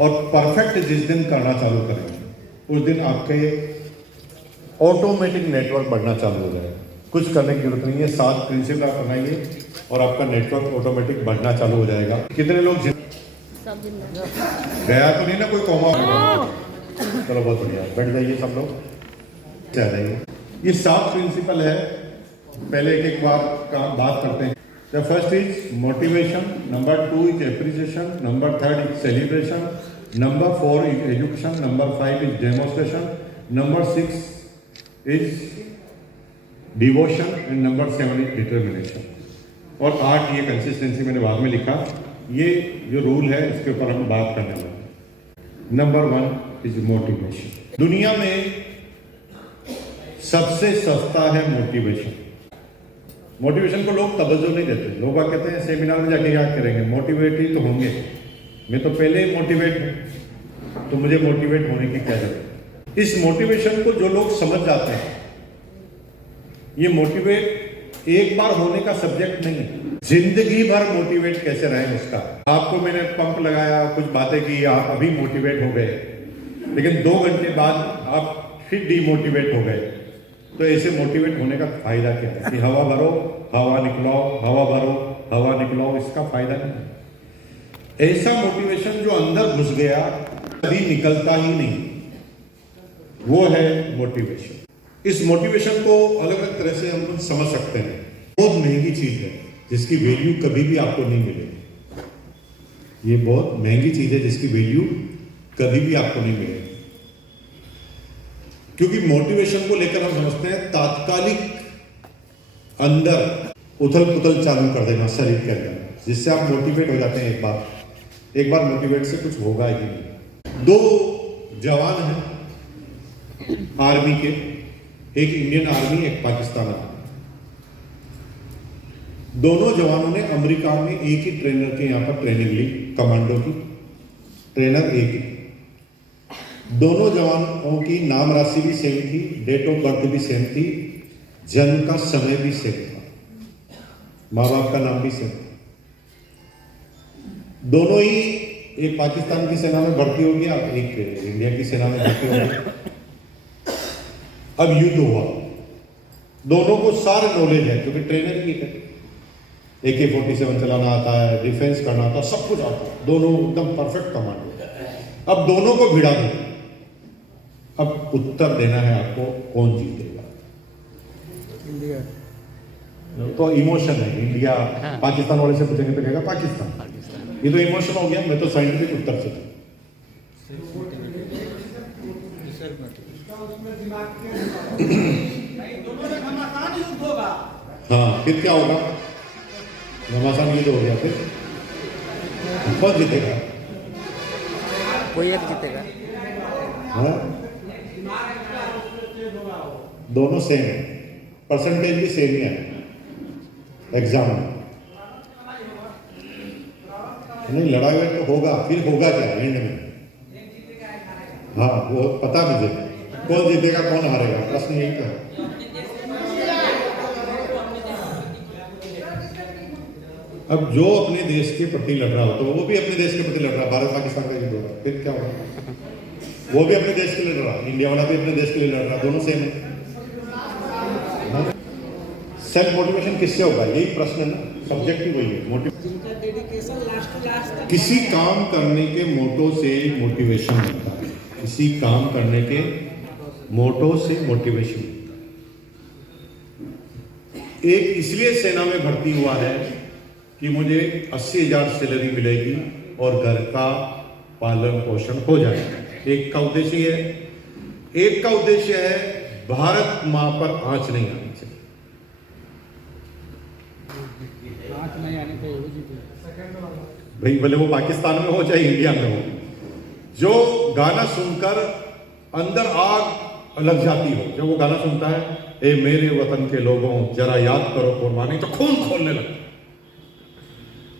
और परफेक्ट जिस दिन करना चालू करेंगे उस दिन आपके ऑटोमेटिक नेटवर्क बढ़ना चालू हो जाएगा। कुछ करने की जरूरत नहीं है, 7 प्रिंसिपल आप बनाइए और आपका नेटवर्क ऑटोमेटिक बढ़ना चालू हो जाएगा। कितने लोग गया तो नहीं ना कोई कॉमा? चलो बहुत बढ़िया, बैठ जाइए सब लोग, चल जाइए। ये 7 प्रिंसिपल है, पहले एक एक बार बात करते हैं। The first is motivation, number 2 is appreciation, number 3 is celebration, number 4 is education, number 5 is demonstration, number 6 is devotion and number 7 is determination। और 8 ये consistency मैंने बाद में लिखा। ये जो रूल है इसके ऊपर हम बात करने वाले हैं। Number 1 is motivation. दुनिया में सबसे सस्ता है मोटिवेशन। मोटिवेशन को लोग तवज्जो नहीं देते। लोग कहते हैं सेमिनार में जाके क्या करेंगे, मोटिवेट ही तो होंगे। मैं तो पहले ही मोटिवेट हूं, तो मुझे मोटिवेट होने की क्या जरूरत। इस मोटिवेशन को जो लोग समझ जाते हैं, ये मोटिवेट एक बार होने का सब्जेक्ट नहीं है, जिंदगी भर मोटिवेट कैसे रहें उसका। आपको मैंने पंप लगाया, कुछ बातें की, आप अभी मोटिवेट हो गए, लेकिन 2 घंटे बाद आप फिर डिमोटिवेट हो गए। तो ऐसे मोटिवेट होने का फायदा क्या है कि हवा भरो, हवा निकलाओ, हवा भरो, हवा निकलाओ, इसका फायदा नहीं। ऐसा मोटिवेशन जो अंदर घुस गया कभी निकलता ही नहीं, वो है मोटिवेशन। इस मोटिवेशन को अलग अलग तरह से हम लोग समझ सकते हैं। बहुत महंगी चीज है जिसकी वैल्यू कभी भी आपको नहीं मिलेगी। ये बहुत महंगी चीज है जिसकी वैल्यू कभी भी आपको नहीं मिलेगी, क्योंकि मोटिवेशन को लेकर हम समझते हैं तात्कालिक अंदर उथल पुथल चालू कर देना शरीर के अंदर, जिससे आप मोटिवेट हो जाते हैं। एक बार मोटिवेट से कुछ होगा ही नहीं। 2 जवान हैं आर्मी के, एक इंडियन आर्मी, एक पाकिस्तान आर्मी। दोनों जवानों ने अमेरिका में एक ही ट्रेनर के यहां पर ट्रेनिंग ली, कमांडो की। ट्रेनर एक ही। दोनों जवानों की नाम राशि भी सेम थी, डेट ऑफ बर्थ भी सेम थी, जन्म का समय भी सेम था, माँ बाप का नाम भी सेम। दोनों ही, एक पाकिस्तान की सेना में भर्ती हो गया, एक इंडिया की सेना में भर्ती हो गया। अब युद्ध हुआ, दोनों को सारे नॉलेज है क्योंकि ट्रेनर ही है। AK-47 चलाना आता है, डिफेंस करना आता है, सब कुछ आता है। दोनों एकदम परफेक्ट कमांडो। अब दोनों को भिड़ा दो, अब उत्तर देना है आपको, कौन जीतेगा। इंडिया तो इमोशन है, इंडिया पाकिस्तान वाले से पूछेंगे तो कहेगा पाकिस्तान। ये तो इमोशन हो गया, मैं तो साइंटिफिक उत्तर से था। हाँ, फिर क्या होगा? घमासान युद्ध हो गया, फिर कौन जीतेगा? कोई एक जीतेगा। हाँ? दोनों सेम है, परसेंटेज भी सेम ही है एग्जाम में। नहीं, लड़ाई हुई तो होगा, फिर होगा क्या एंड में? हाँ, वो पता मुझे कौन जीतेगा कौन हारेगा, प्रश्न यही तो है। अब जो अपने देश के प्रति लड़ रहा हो तो वो भी अपने देश के प्रति लड़ रहा है। भारत पाकिस्तान का युद्ध हो रहा है, फिर क्या होगा? वो भी अपने देश के लिए लड़ रहा है, इंडिया वाला भी अपने देश के लिए लड़ रहा है, दोनों सेम है। सेल्फ मोटिवेशन किससे होगा, यही प्रश्न है ना, सब्जेक्ट ही वही है। किसी काम करने के मोटो से मोटिवेशन मिलता है, किसी काम करने के मोटो से मोटिवेशन मिलता है। एक इसलिए सेना में भर्ती हुआ है कि मुझे 80,000 सैलरी मिलेगी और घर का पालन पोषण हो जाएगा, एक का उद्देश्य है। एक का उद्देश्य है भारत मां पर आंच नहीं आनी चाहिए। भाई भले वो पाकिस्तान में हो चाहे इंडिया में हो, जो गाना सुनकर अंदर आग लग जाती हो, जब वो गाना सुनता है, ए मेरे वतन के लोगों जरा याद करो कुर्बानी, तो खून खोलने लगता।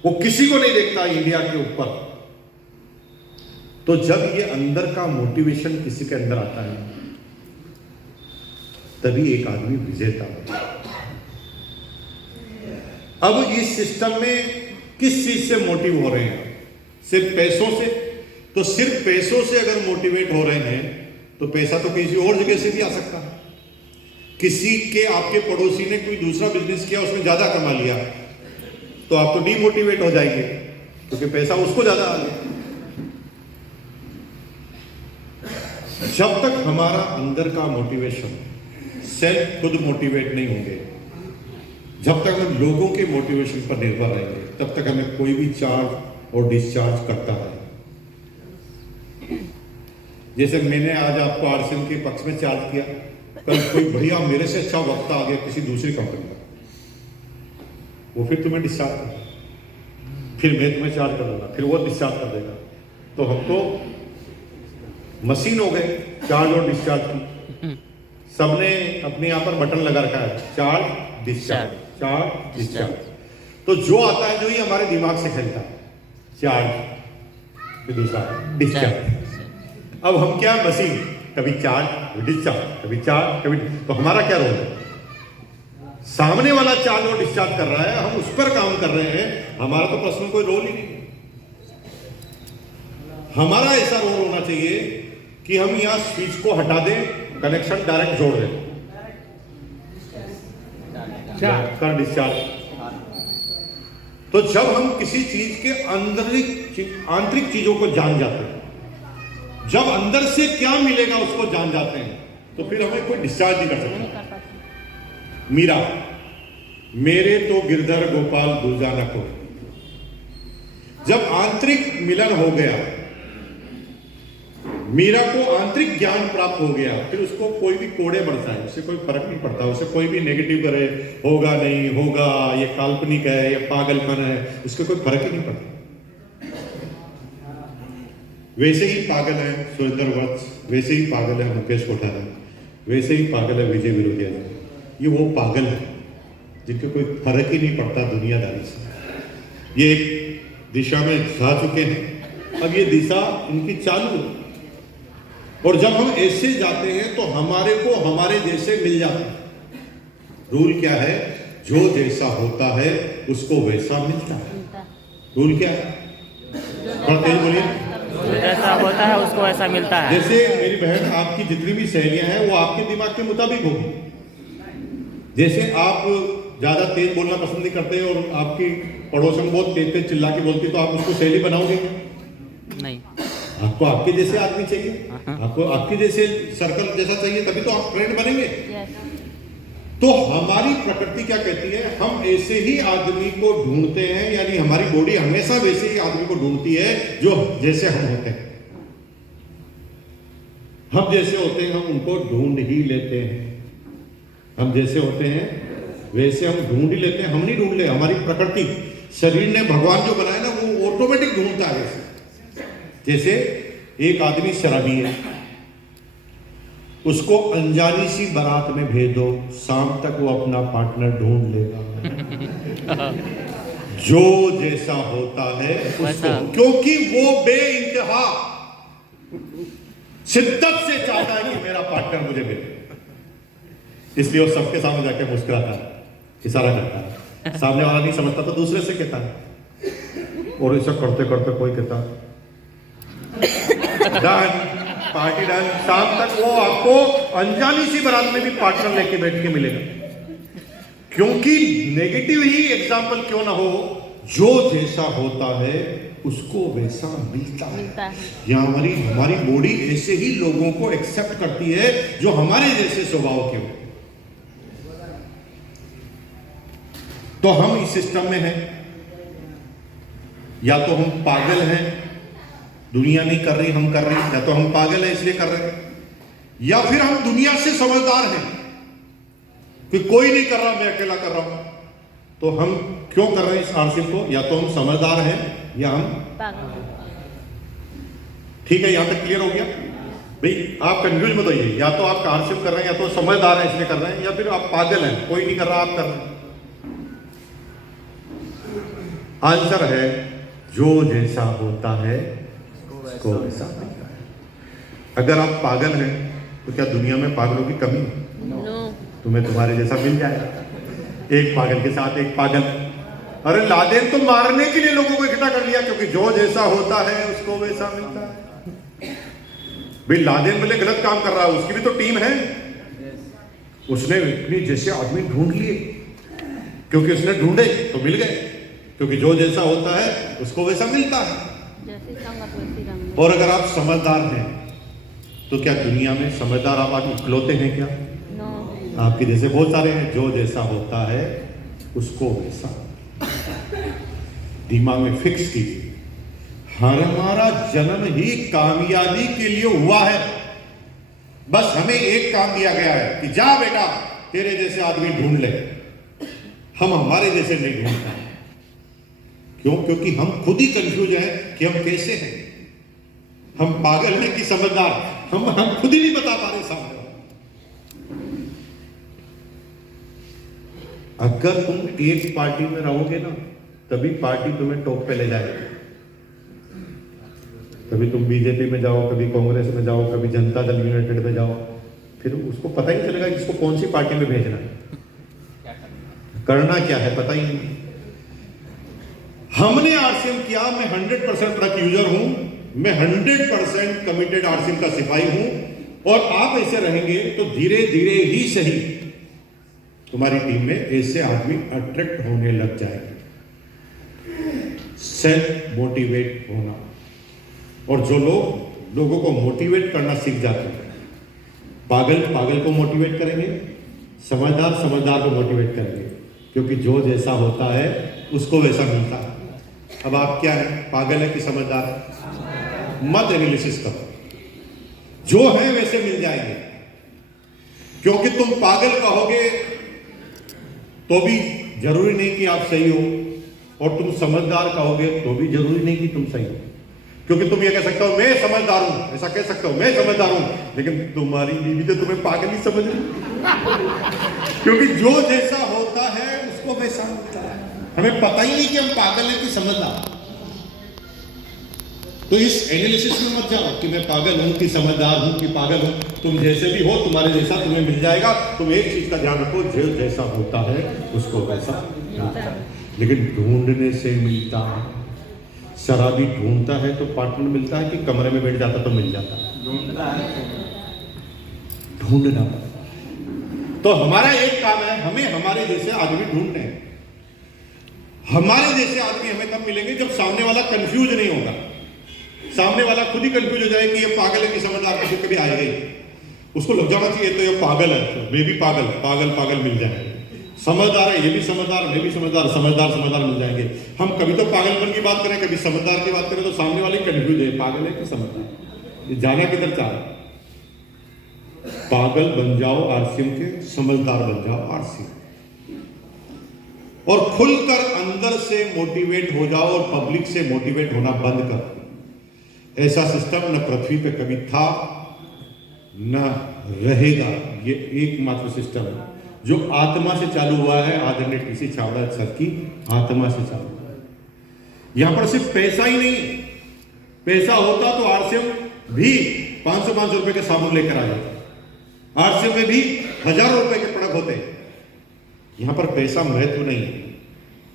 वो किसी को नहीं देखता इंडिया के ऊपर। तो जब ये अंदर का मोटिवेशन किसी के अंदर आता है, तभी एक आदमी विजेता होता है। अब इस सिस्टम में किस चीज से मोटिव हो रहे हैं? सिर्फ पैसों से, तो सिर्फ पैसों से अगर मोटिवेट हो रहे हैं तो पैसा तो किसी और जगह से भी आ सकता है। किसी के आपके पड़ोसी ने कोई दूसरा बिजनेस किया, उसमें ज्यादा कमा लिया, तो आप तो डीमोटिवेट हो जाएंगे क्योंकि पैसा उसको ज्यादा आ गया। जब तक हमारा अंदर का मोटिवेशन, सेल्फ खुद मोटिवेट नहीं होंगे, जब तक हम लोगों के मोटिवेशन पर निर्भर रहेंगे, तब तक हमें कोई भी चार्ज और डिस्चार्ज करता है। जैसे मैंने आज आपको आरसीएम के पक्ष में चार्ज किया, कल कोई बढ़िया मेरे से अच्छा वक्ता आ गया किसी दूसरी कंपनी का, वो फिर तुम्हें डिस्चार्ज कर देगा, फिर मैं तुम्हें चार्ज कर दूंगा, फिर वो डिस्चार्ज कर देगा। तो हम तो मशीन हो गए चार्ज और डिस्चार्ज की। सबने अपने यहां पर बटन लगा रखा है, चार्ज डिस्चार्ज, चार्ज डिस्चार्ज। तो जो आता है, जो ही हमारे दिमाग से खेलता है, चार्ज फिर दूसरा डिस्चार्ज। अब हम क्या, मशीन, कभी चार्ज कभी डिस्चार्ज, कभी चार्ज कभी, तो हमारा क्या रोल है? सामने वाला चार्ज और डिस्चार्ज कर रहा है, हम उस पर काम कर रहे हैं, हमारा तो पर्सनल कोई रोल ही नहीं। हमारा ऐसा रोल होना चाहिए कि हम यहां स्विच को हटा दें, कनेक्शन डायरेक्ट जोड़ दें, कर डिस्चार्ज। तो जब हम किसी चीज के आंतरिक चीजों को जान जाते हैं, जब अंदर से क्या मिलेगा उसको जान जाते हैं, तो फिर हमें कोई डिस्चार्ज नहीं कर सकता। मीरा, मेरे तो गिरधर गोपाल दूजा न को, जब आंतरिक मिलन हो गया, मीरा को आंतरिक ज्ञान प्राप्त हो गया, फिर उसको कोई भी कोड़े बरसाए, उससे कोई फर्क नहीं पड़ता, उसे कोई भी नेगेटिव करे, होगा नहीं होगा, ये काल्पनिक है, ये पागलपन है, उसके कोई फर्क ही नहीं पड़ता। वैसे ही पागल है सुरेंद्र वत्स, वैसे ही पागल है मुकेश कोठारी, वैसे ही पागल है विजय विरोधिया। ये वो पागल है जिनके कोई फर्क ही नहीं पड़ता दुनियादारी से। ये एक दिशा में जा चुके हैं, अब ये दिशा इनकी चालू है, और जब हम ऐसे जाते हैं तो हमारे को हमारे जैसे मिल जाते हैं। रूल क्या है? जो जैसा होता है उसको वैसा मिलता है। रूल क्या है? पढ़ते हैं, बोलिए। जैसा होता है उसको ऐसा मिलता है। जैसे मेरी बहन, आपकी जितनी भी सहेलियां हैं वो आपके दिमाग के मुताबिक होगी। जैसे आप ज्यादा तेज बोलना पसंद नहीं करते और आपकी पड़ोसन बहुत तेज तेज चिल्ला के बोलती, तो आप उसको सहेली बनाओगे? नहीं। आपको आपके जैसे आदमी चाहिए, आपको आपके जैसे सर्कल जैसा चाहिए, तभी तो आप फ्रेंड बनेंगे। तो हमारी प्रकृति क्या कहती है? हम ऐसे ही आदमी को ढूंढते हैं, यानी हमारी बॉडी हमेशा वैसे ही आदमी को ढूंढती है जो जैसे हम होते हैं। हम जैसे होते हैं हम उनको ढूंढ ही लेते हैं। हम जैसे होते हैं वैसे हम ढूंढ ही लेते हैं, हम नहीं ढूंढ ले, हमारी प्रकृति, शरीर ने भगवान जो बनाया ना, वो ऑटोमेटिक ढूंढता है। जैसे एक आदमी शराबी है, उसको अनजानी सी बारात में भेज दो, शाम तक वो अपना पार्टनर ढूंढ लेगा। जो जैसा होता है उसको, क्योंकि वो बेइंतहा शिद्दत से चाहता है कि मेरा पार्टनर मुझे मिले, इसलिए वो सबके सामने जाके मुस्कुराता है, इशारा करता है। सामने वाला नहीं समझता तो दूसरे से कहता है, और ऐसा करते करते कोई कहता डन, पार्टी डन। शाम तक वो आपको अनजानी सी बारात में भी पार्टनर लेके बैठ के मिलेगा। क्योंकि नेगेटिव ही एग्जाम्पल क्यों ना हो, जो जैसा होता है उसको वैसा मिलता है। या हमारी बॉडी ऐसे ही लोगों को एक्सेप्ट करती है जो हमारे जैसे स्वभाव के होते हैं। तो हम इस सिस्टम में हैं, या तो हम पागल हैं, दुनिया नहीं कर रही हम कर रहे हैं, या तो हम पागल हैं इसलिए कर रहे हैं, या फिर हम दुनिया से समझदार हैं कि कोई नहीं कर रहा, मैं अकेला कर रहा हूं। तो हम क्यों कर रहे हैं इस आरसीएम को? या तो हम समझदार हैं या हम पागल। ठीक है, यहां तक क्लियर हो गया भाई? आप कंफ्यूज मत होइए, या तो आप आरसीएम कर रहे हैं, या तो समझदार हैं इसलिए कर रहे हैं, या फिर आप पागल हैं, कोई नहीं कर रहा आप कर रहे हैं। आंसर है जो जैसा होता है उसको वैसा मिलता है। अगर आप पागल हैं तो क्या दुनिया में पागलों की कमी है? तुम्हें तुम्हारे जैसा मिल जाएगा, एक पागल के साथ एक पागल। अरे लादेन तो मारने के लिए लोगों को इकट्ठा कर लिया, क्योंकि जो जैसा होता है उसको वैसा मिलता है। भाई लादेन भले गलत काम कर रहा है, उसकी भी तो टीम है, उसने इतनी जैसे आदमी ढूंढ लिए, क्योंकि उसने ढूंढे तो मिल गए, क्योंकि जो जैसा होता है उसको वैसा मिलता है। और अगर आप समझदार हैं तो क्या दुनिया में समझदार आप इकलौते हैं क्या? आपके जैसे बहुत सारे हैं। जो जैसा होता है उसको वैसा दिमाग में फिक्स कीजिए। हमारा जन्म ही कामयाबी के लिए हुआ है। बस हमें एक काम दिया गया है कि जा बेटा तेरे जैसे आदमी ढूंढ ले। हम हमारे जैसे नहीं ढूंढते। क्यों? क्योंकि हम खुद ही कंफ्यूज हैं कि हम कैसे हैं। हम पागल हैं कि समझदार, हम खुद ही नहीं बता पा रहे सामने। अगर तुम एक पार्टी में रहोगे ना, तभी पार्टी तुम्हें टॉप पे ले जाएगी। कभी तुम बीजेपी में जाओ, कभी कांग्रेस में जाओ, कभी जनता दल यूनाइटेड में जाओ, फिर उसको पता ही नहीं चलेगा कि इसको कौन सी पार्टी में भेजना है, करना क्या है पता ही नहीं। हमने आरसीएम किया। मैं 100% ट्रक यूजर हूं, मैं 100% कमिटेड आरसीएम का सिपाही हूं। और आप ऐसे रहेंगे तो धीरे धीरे ही सही तुम्हारी टीम में ऐसे आदमी अट्रैक्ट होने लग जाएंगे। सेल्फ मोटिवेट होना, और जो लोग लोगों को मोटिवेट करना सीख जाते हैं, पागल पागल को मोटिवेट करेंगे, समझदार समझदार को मोटिवेट करेंगे, क्योंकि जो जैसा होता है उसको वैसा मिलता है। अब आप क्या है, पागल है कि समझदार है? मत एनालिसिस करो, जो है वैसे मिल जाएंगे। क्योंकि तुम पागल कहोगे तो भी जरूरी नहीं कि आप सही हो, और तुम समझदार कहोगे तो भी जरूरी नहीं कि तुम सही हो। क्योंकि तुम ये कह सकते हो मैं समझदार हूं, ऐसा कह सकते हो मैं समझदार हूं, लेकिन तुम्हारी बीवी तो तुम्हें पागल ही समझ रही। क्योंकि जो जैसा होता है उसको वैसा होता है। हमें पता ही नहीं कि हम पागल हैं कि समझदार। तो इस एनालिसिस में मत जाओ कि मैं पागल हूं कि समझदार हूं कि पागल हूं। तुम जैसे भी हो, तुम्हारे जैसा तुम्हें मिल जाएगा। तुम एक चीज का ध्यान रखो, जो जैसा होता है उसको वैसा मिलता है, लेकिन ढूंढने से मिलता है। शराबी ढूंढता है तो पार्टनर मिलता है, कि कमरे में बैठ जाता तो मिल जाता है? ढूंढना। तो हमारा एक काम है, हमें हमारे जैसे आदमी ढूंढने हैं। हमारे जैसे आदमी हमें कब मिलेंगे? जब सामने वाला कंफ्यूज नहीं होगा। सामने वाला खुद ही कंफ्यूज हो जाए कि ये पागल है कि समझदार, कभी कभी आएगा ही। उसको लग जाना चाहिए तो ये पागल है, तो मैं भी पागल, पागल पागल मिल जाएंगे। समझदार है, ये भी समझदार, मैं भी समझदार, समझदार समझदार मिल जाएंगे। हम कभी तो पागलपन की बात करें, कभी समझदार की बात करें, तो सामने वाले कंफ्यूज है, पागल है कि समझदार, ये जाना किधर चाह रहा है। पागल बन जाओ आरसीएम के, समझदार बन जाओ आरसीएम, और खुलकर अंदर से मोटिवेट हो जाओ और पब्लिक से मोटिवेट होना बंद कर। ऐसा सिस्टम न पृथ्वी पे कभी था न रहेगा। ये एकमात्र सिस्टम है जो आत्मा से चालू हुआ है। आदरणीय टीसी छाबड़ा सर की आत्मा से चालू हुआ है। यहां पर सिर्फ पैसा ही नहीं, पैसा होता तो आरसीएम भी 500 रुपए के साबुन लेकर आ जाता, आरसीएम में भी हजारों रुपए के प्रोडक्ट होते। यहां पर पैसा महत्व नहीं है।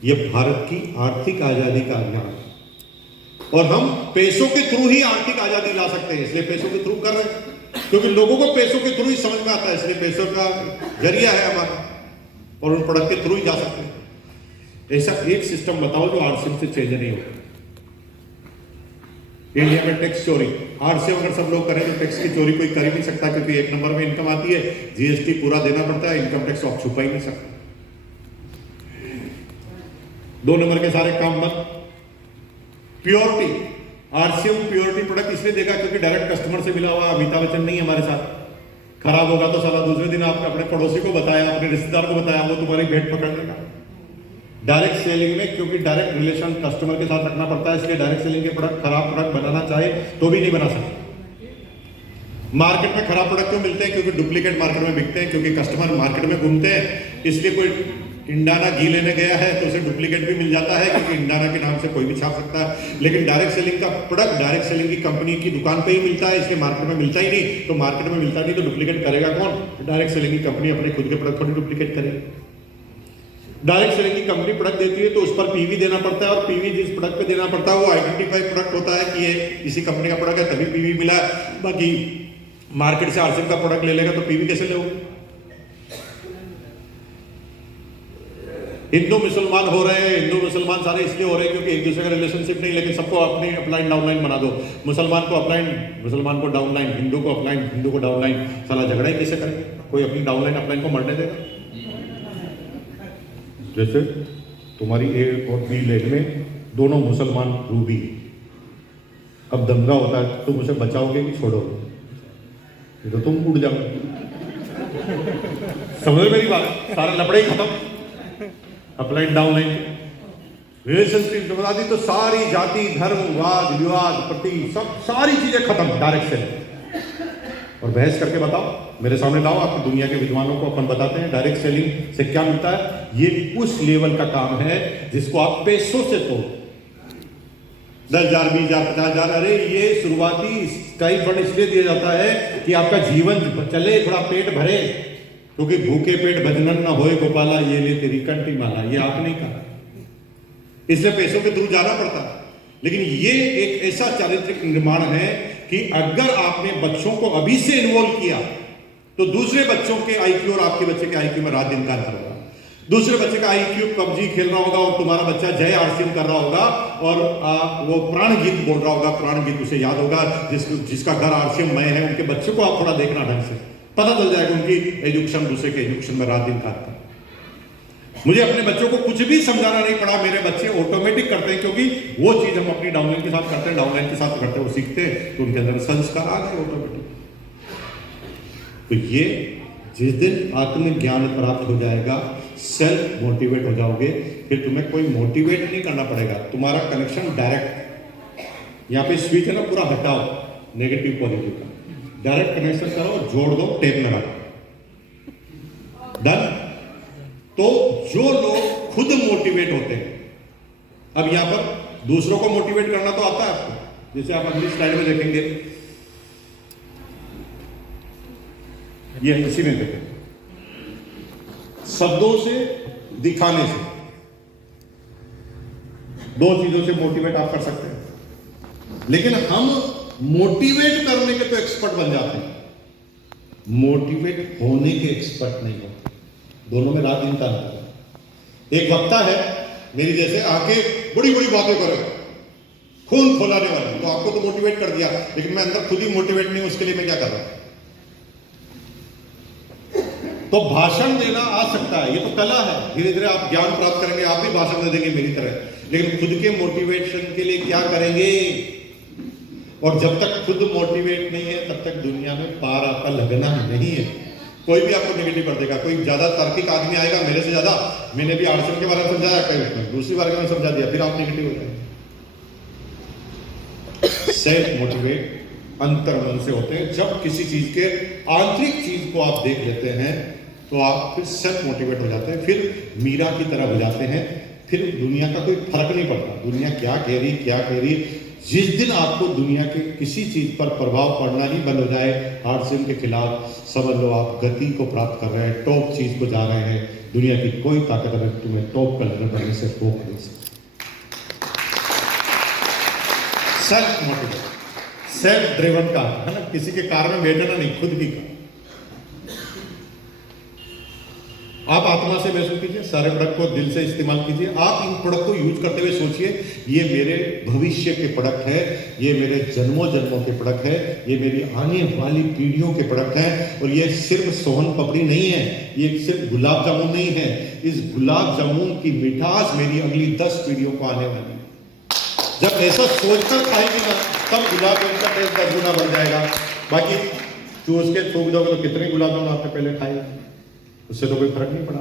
यह भारत की आर्थिक आजादी का अभियान है, और हम पैसों के थ्रू ही आर्थिक आजादी ला सकते हैं। इसलिए पैसों के थ्रू कर रहे हैं, क्योंकि लोगों को पैसों के थ्रू ही समझ में आता है। इसलिए पैसों का जरिया है हमारा, और उन प्रोडक्ट के थ्रू ही जा सकते हैं। ऐसा एक सिस्टम बताओ जो आरसीएम से चेंज नहीं होगा। इंडिया में टैक्स चोरी, आरसीएम अगर सब लोग करें तो टैक्स की चोरी कोई कर ही नहीं सकता, क्योंकि एक नंबर में इनकम आती है, जीएसटी पूरा देना पड़ता है, इनकम टैक्स आप छुपा ही नहीं सकते। 2 नंबर के सारे काम मत। प्योरिटी, आरसीएम प्योरिटी प्रोडक्ट इसलिए देगा क्योंकि डायरेक्ट कस्टमर से मिला हुआ। अमिताभ बच्चन नहीं हमारे साथ। खराब होगा तो साला दूसरे दिन आपने अपने पड़ोसी को बताया, अपने रिश्तेदार को बताया, वो तुम्हारी भेंट पकड़ लेगा। डायरेक्ट सेलिंग में क्योंकि डायरेक्ट रिलेशन कस्टमर के साथ रखना पड़ता है, इसलिए डायरेक्ट सेलिंग के प्रोडक्ट खराब प्रोडक्ट बनाना चाहे तो भी नहीं बना सकते। मार्केट में खराब प्रोडक्ट क्यों मिलते हैं? क्योंकि डुप्लीकेट मार्केट में बिकते हैं, क्योंकि कस्टमर मार्केट में घूमते हैं। इसलिए कोई इंडाना घी लेने गया है तो उसे डुप्लीकेट भी मिल जाता है, क्योंकि इंडाना के नाम से कोई भी छाप सकता है। लेकिन डायरेक्ट सेलिंग का प्रोडक्ट डायरेक्ट सेलिंग की कंपनी की दुकान पे ही मिलता है, इसलिए मार्केट में मिलता ही नहीं। तो मार्केट में मिलता नहीं तो डुप्लीकेट करेगा कौन? डायरेक्ट सेलिंग की कंपनी अपने खुद के प्रोडक्ट थोड़ी डुप्लीकेट करेगी। डायरेक्ट सेलिंग की कंपनी प्रोडक्ट देती है तो उस पर पीवी देना पड़ता है, और पीवी जिस प्रोडक्ट पे देना पड़ता है वो आइडेंटिफाई प्रोडक्ट होता है कि ये इसी कंपनी का प्रोडक्ट है, तभी पीवी मिला है। बाकी मार्केट से आरसीएम का प्रोडक्ट ले लेगा तो पीवी कैसे लोगे? हिंदू मुसलमान हो रहे हैं, हिंदू मुसलमान सारे इसलिए हो रहे हैं क्योंकि एक दूसरे का रिलेशनशिप नहीं, लेकिन सबको अपनी अपलाइन डाउनलाइन बना दो। मुसलमान को अपलाइन, मुसलमान को डाउनलाइन, हिंदू को अपलाइन, हिंदू को डाउनलाइन। साला झगड़ा ही कैसे करेंगे? कोई अपनी डाउनलाइन अपलाइन को मरने देगा? जैसे तुम्हारी ए और बी लेन में दोनों मुसलमान रूबी, अब दंगा होता है, तुम उसे बचाओगे कि छोड़ोगे? ये तो तुम उड़ जाओगे। समझ मेरी बात? सारा लपड़े ही खत्म। अपलाइन डाउनलाइन रिलेशनशिप बता दी तो सारी जाति धर्म वाद विवाद प्रति सब सारी चीजें खत्म डायरेक्ट से। और बहस करके बताओ, मेरे सामने लाओ, आपकी दुनिया के विद्वानों को अपन बताते हैं डायरेक्ट सेलिंग से क्या मिलता है। ये उस लेवल का काम है जिसको आप पैसों से तोड़ 10,000 20,000 50,000। अरे ये शुरुआती कई फंड इसलिए दिया जाता है कि आपका जीवन चले, थोड़ा पेट भरे, क्योंकि भूखे पेट भजनन न होए गोपाला, ये ले तेरी कंठी माला, ये आपने कहा, इसलिए पैसों के थ्रू जाना पड़ता है। लेकिन ये एक ऐसा चारित्रिक निर्माण है कि अगर आपने बच्चों को अभी से इन्वॉल्व किया तो दूसरे बच्चों के आईक्यू और आपके बच्चे के आईक्यू में रात दिन का अंतर होगा। दूसरे बच्चे का आईक्यू पबजी खेल रहा होगा और तुम्हारा बच्चा जय आरसीएम कर रहा होगा और वो प्राण गीत बोल रहा होगा, प्राण गीत उसे याद होगा, जिसका घर आरसीएम मय है। उनके बच्चों को आप थोड़ा देखना ढंग से, पता चल जाएगा उनकी एजुकेशन दूसरे के एजुकेशन में रात दिन काटता है। मुझे अपने बच्चों को कुछ भी समझाना नहीं पड़ा, मेरे बच्चे ऑटोमेटिक करते हैं, क्योंकि वो चीज हम अपनी डाउनलाइन के साथ करते हैं, डाउनलाइन के साथ करते हैं, वो सीखते हैं, तो उनके अंदर संस्कार आ गए ऑटोमेटिक। तो ये जिस दिन आत्मज्ञान प्राप्त हो जाएगा, सेल्फ मोटिवेट हो जाओगे, फिर तुम्हें कोई मोटिवेट नहीं करना पड़ेगा, तुम्हारा कनेक्शन डायरेक्ट। यहाँ पे स्विच है ना, पूरा हटाओ नेगेटिव पॉजिटिव का, डायरेक्ट कनेक्शन करो, जोड़ दो, टेप लगा डन। तो जो लोग खुद मोटिवेट होते हैं, अब यहां पर दूसरों को मोटिवेट करना तो आता है आपको, जैसे आप अगली स्लाइड में देखेंगे, ये इसी में देखें, शब्दों से दिखाने से, दो चीजों से मोटिवेट आप कर सकते हैं। लेकिन हम मोटिवेट करने के तो एक्सपर्ट बन जाते हैं, मोटिवेट होने के एक्सपर्ट नहीं होते। दोनों में रात दिन का अंतर है। एक वक्ता है मेरी जैसे, आके बड़ी बड़ी बातें करे, खून खोलाने वाले, तो आपको तो मोटिवेट कर दिया, लेकिन मैं अंदर खुद ही मोटिवेट नहीं, उसके लिए मैं क्या कर रहा हूं? तो भाषण देना आ सकता है, ये तो कला है, धीरे धीरे आप ज्ञान प्राप्त करेंगे, आप भी भाषण दे देंगे मेरी तरह, लेकिन खुद के मोटिवेशन के लिए क्या करेंगे? और जब तक खुद मोटिवेट नहीं है तब तक दुनिया में पार आपका लगना नहीं है। कोई भी आपको नेगेटिव कर देगा, कोई ज्यादा तार्किक आदमी आएगा मेरे से ज्यादा, मैंने भी आरसीएम के बारे में समझाया, कई दूसरी बार में समझा दिया, फिर आप नेगेटिव हो जाएंगे। सेल्फ मोटिवेट अंतर्मन से होते हैं। जब किसी चीज के आंतरिक चीज को आप देख लेते हैं तो आप फिर सेल्फ मोटिवेट हो जाते हैं, फिर मीरा की तरह हो जाते हैं, फिर दुनिया का कोई फर्क नहीं पड़ता, दुनिया क्या कह रही क्या कह रही। जिस दिन आपको दुनिया के किसी चीज पर प्रभाव पड़ना ही बंद हो जाए आरसीएम के खिलाफ, समझ लो आप गति को प्राप्त कर रहे हैं, टॉप चीज को जा रहे हैं। दुनिया की कोई ताकत अगर तुम्हें टॉप का लेवल बढ़ने से रोक नहीं सकती। सेल्फ मोटिवेट, सेल्फ ड्रिवन का है ना, किसी के कार में बैठना नहीं, खुद की कार। आप आत्मा से महसूस कीजिए, सारे प्रोडक्ट को दिल से इस्तेमाल कीजिए। आप इन प्रोडक्ट को यूज करते हुए सोचिए, ये मेरे भविष्य के प्रोडक्ट है, ये मेरे जन्मों जन्मों के प्रोडक्ट है, ये मेरी आने वाली पीढ़ियों के प्रोडक्ट है। और ये सिर्फ सोहन पपड़ी नहीं है, ये सिर्फ गुलाब जामुन नहीं है, इस गुलाब जामुन की मिठास मेरी अगली 10 पीढ़ियों को आने वाली है। जब ऐसा सोचकर खाएगी ना, तब गुलाब जामुन का टेस्ट 10 गुना बढ़ जाएगा। बाकी चूस के थूक दोगे तो कितने गुलाब जामुन आपने पहले खाए, उससे तो कोई फर्क नहीं पड़ा।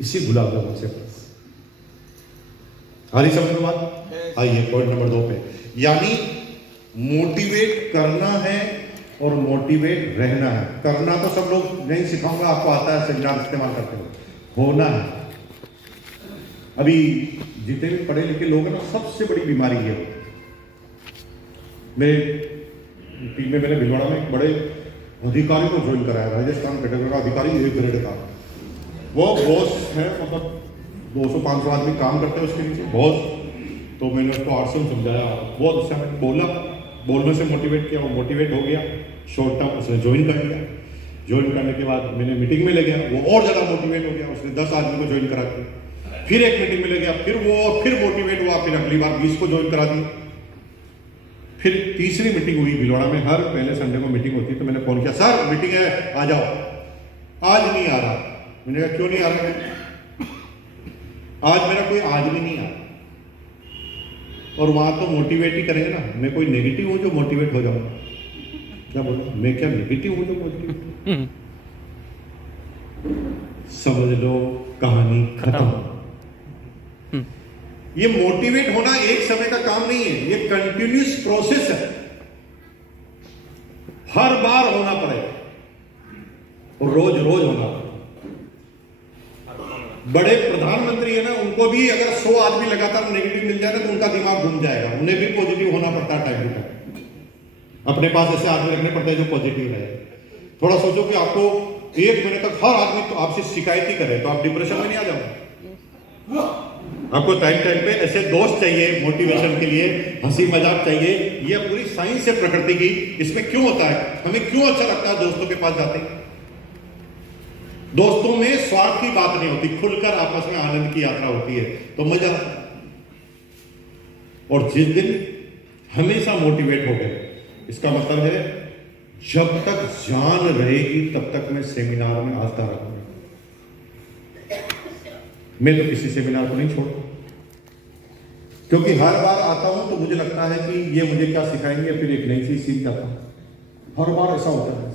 इसी गुलाब जामुन से आ रही समझ में बात? आइए पॉइंट नंबर 2 पे, यानी मोटिवेट करना है और मोटिवेट रहना है। करना तो सब लोग नहीं सिखाऊंगा, आपको आता है, सेमिनार इस्तेमाल करते हो। होना है, अभी जितने भी पढ़े लिखे लोग हैं ना, सबसे बड़ी बीमारी ये होती है। मेरे टीम में, मैंने भिलवाड़ा में एक बड़े अधिकारी को ज्वाइन कराया, राजस्थान कैटेगरी का अधिकारी, 1 ग्रेड का। वो बॉस है, मतलब 200-500 आदमी काम करते हैं उसके नीचे, बॉस। तो मैंने उसको आरसीएम समझाया, बहुत अच्छा मैंने बोला, बोलने से मोटिवेट किया, वो मोटिवेट हो गया, शॉर्ट टर्म उसने ज्वाइन कर लिया। ज्वाइन करने के बाद मैंने मीटिंग में ले गया, वो और ज़्यादा मोटिवेट हो गया, उसने 10 आदमी को ज्वाइन करा दिया। फिर एक मीटिंग में ले गया, फिर वो फिर मोटिवेट हुआ, फिर अगली बार 20 को ज्वाइन करा दिया। फिर तीसरी मीटिंग हुई भिलवाड़ा में, हर पहले संडे को मीटिंग होती है, तो मैंने फोन किया, सर मीटिंग है आ जाओ। आज नहीं आ रहा। मैंने कहा क्यों नहीं आ रहा? आज मेरा कोई आदमी नहीं आ रहा। और वहां तो मोटिवेट ही करेंगे ना, मैं कोई नेगेटिव हूं जो मोटिवेट हो जाऊंगा? क्या बोलो, मैं क्या नेगेटिव हूं जो मोटिवेट? समझ लो कहानी खत्म। ये मोटिवेट होना एक समय का काम नहीं है, ये कंटिन्यूस प्रोसेस है, हर बार होना पड़ेगा और रोज रोज होना पड़ेगा। बड़े प्रधानमंत्री है ना, उनको भी अगर 100 आदमी लगातार नेगेटिव मिल जाए ना तो उनका दिमाग घूम जाएगा, उन्हें भी पॉजिटिव होना पड़ता है टाइम टू टाइम। अपने पास ऐसे आदमी रखने पड़ते हैं जो पॉजिटिव रहे। थोड़ा सोचो कि आपको 1 महीने तक हर आदमी तो आपसे शिकायत ही करे तो आप डिप्रेशन में नहीं आ जाओगे। आपको टाइम टाइम पे ऐसे दोस्त चाहिए मोटिवेशन के लिए, हंसी मजाक चाहिए। ये पूरी साइंस है प्रकृति की। इसमें क्यों होता है, हमें क्यों अच्छा लगता है दोस्तों के पास जाते? दोस्तों में स्वार्थ की बात नहीं होती, खुलकर आपस में आनंद की यात्रा होती है तो मजा आता है। और जिस दिन हमेशा मोटिवेट हो गए, इसका मतलब है जब तक जान रहेगी तब तक मैं सेमिनार में आता रहूंगा। मैं तो किसी सेमिनार को नहीं छोड़ता, क्योंकि हर बार आता हूं तो मुझे लगता है कि ये मुझे क्या सिखाएंगे, फिर एक नई चीज सीख जाता हूं। हर बार ऐसा होता है।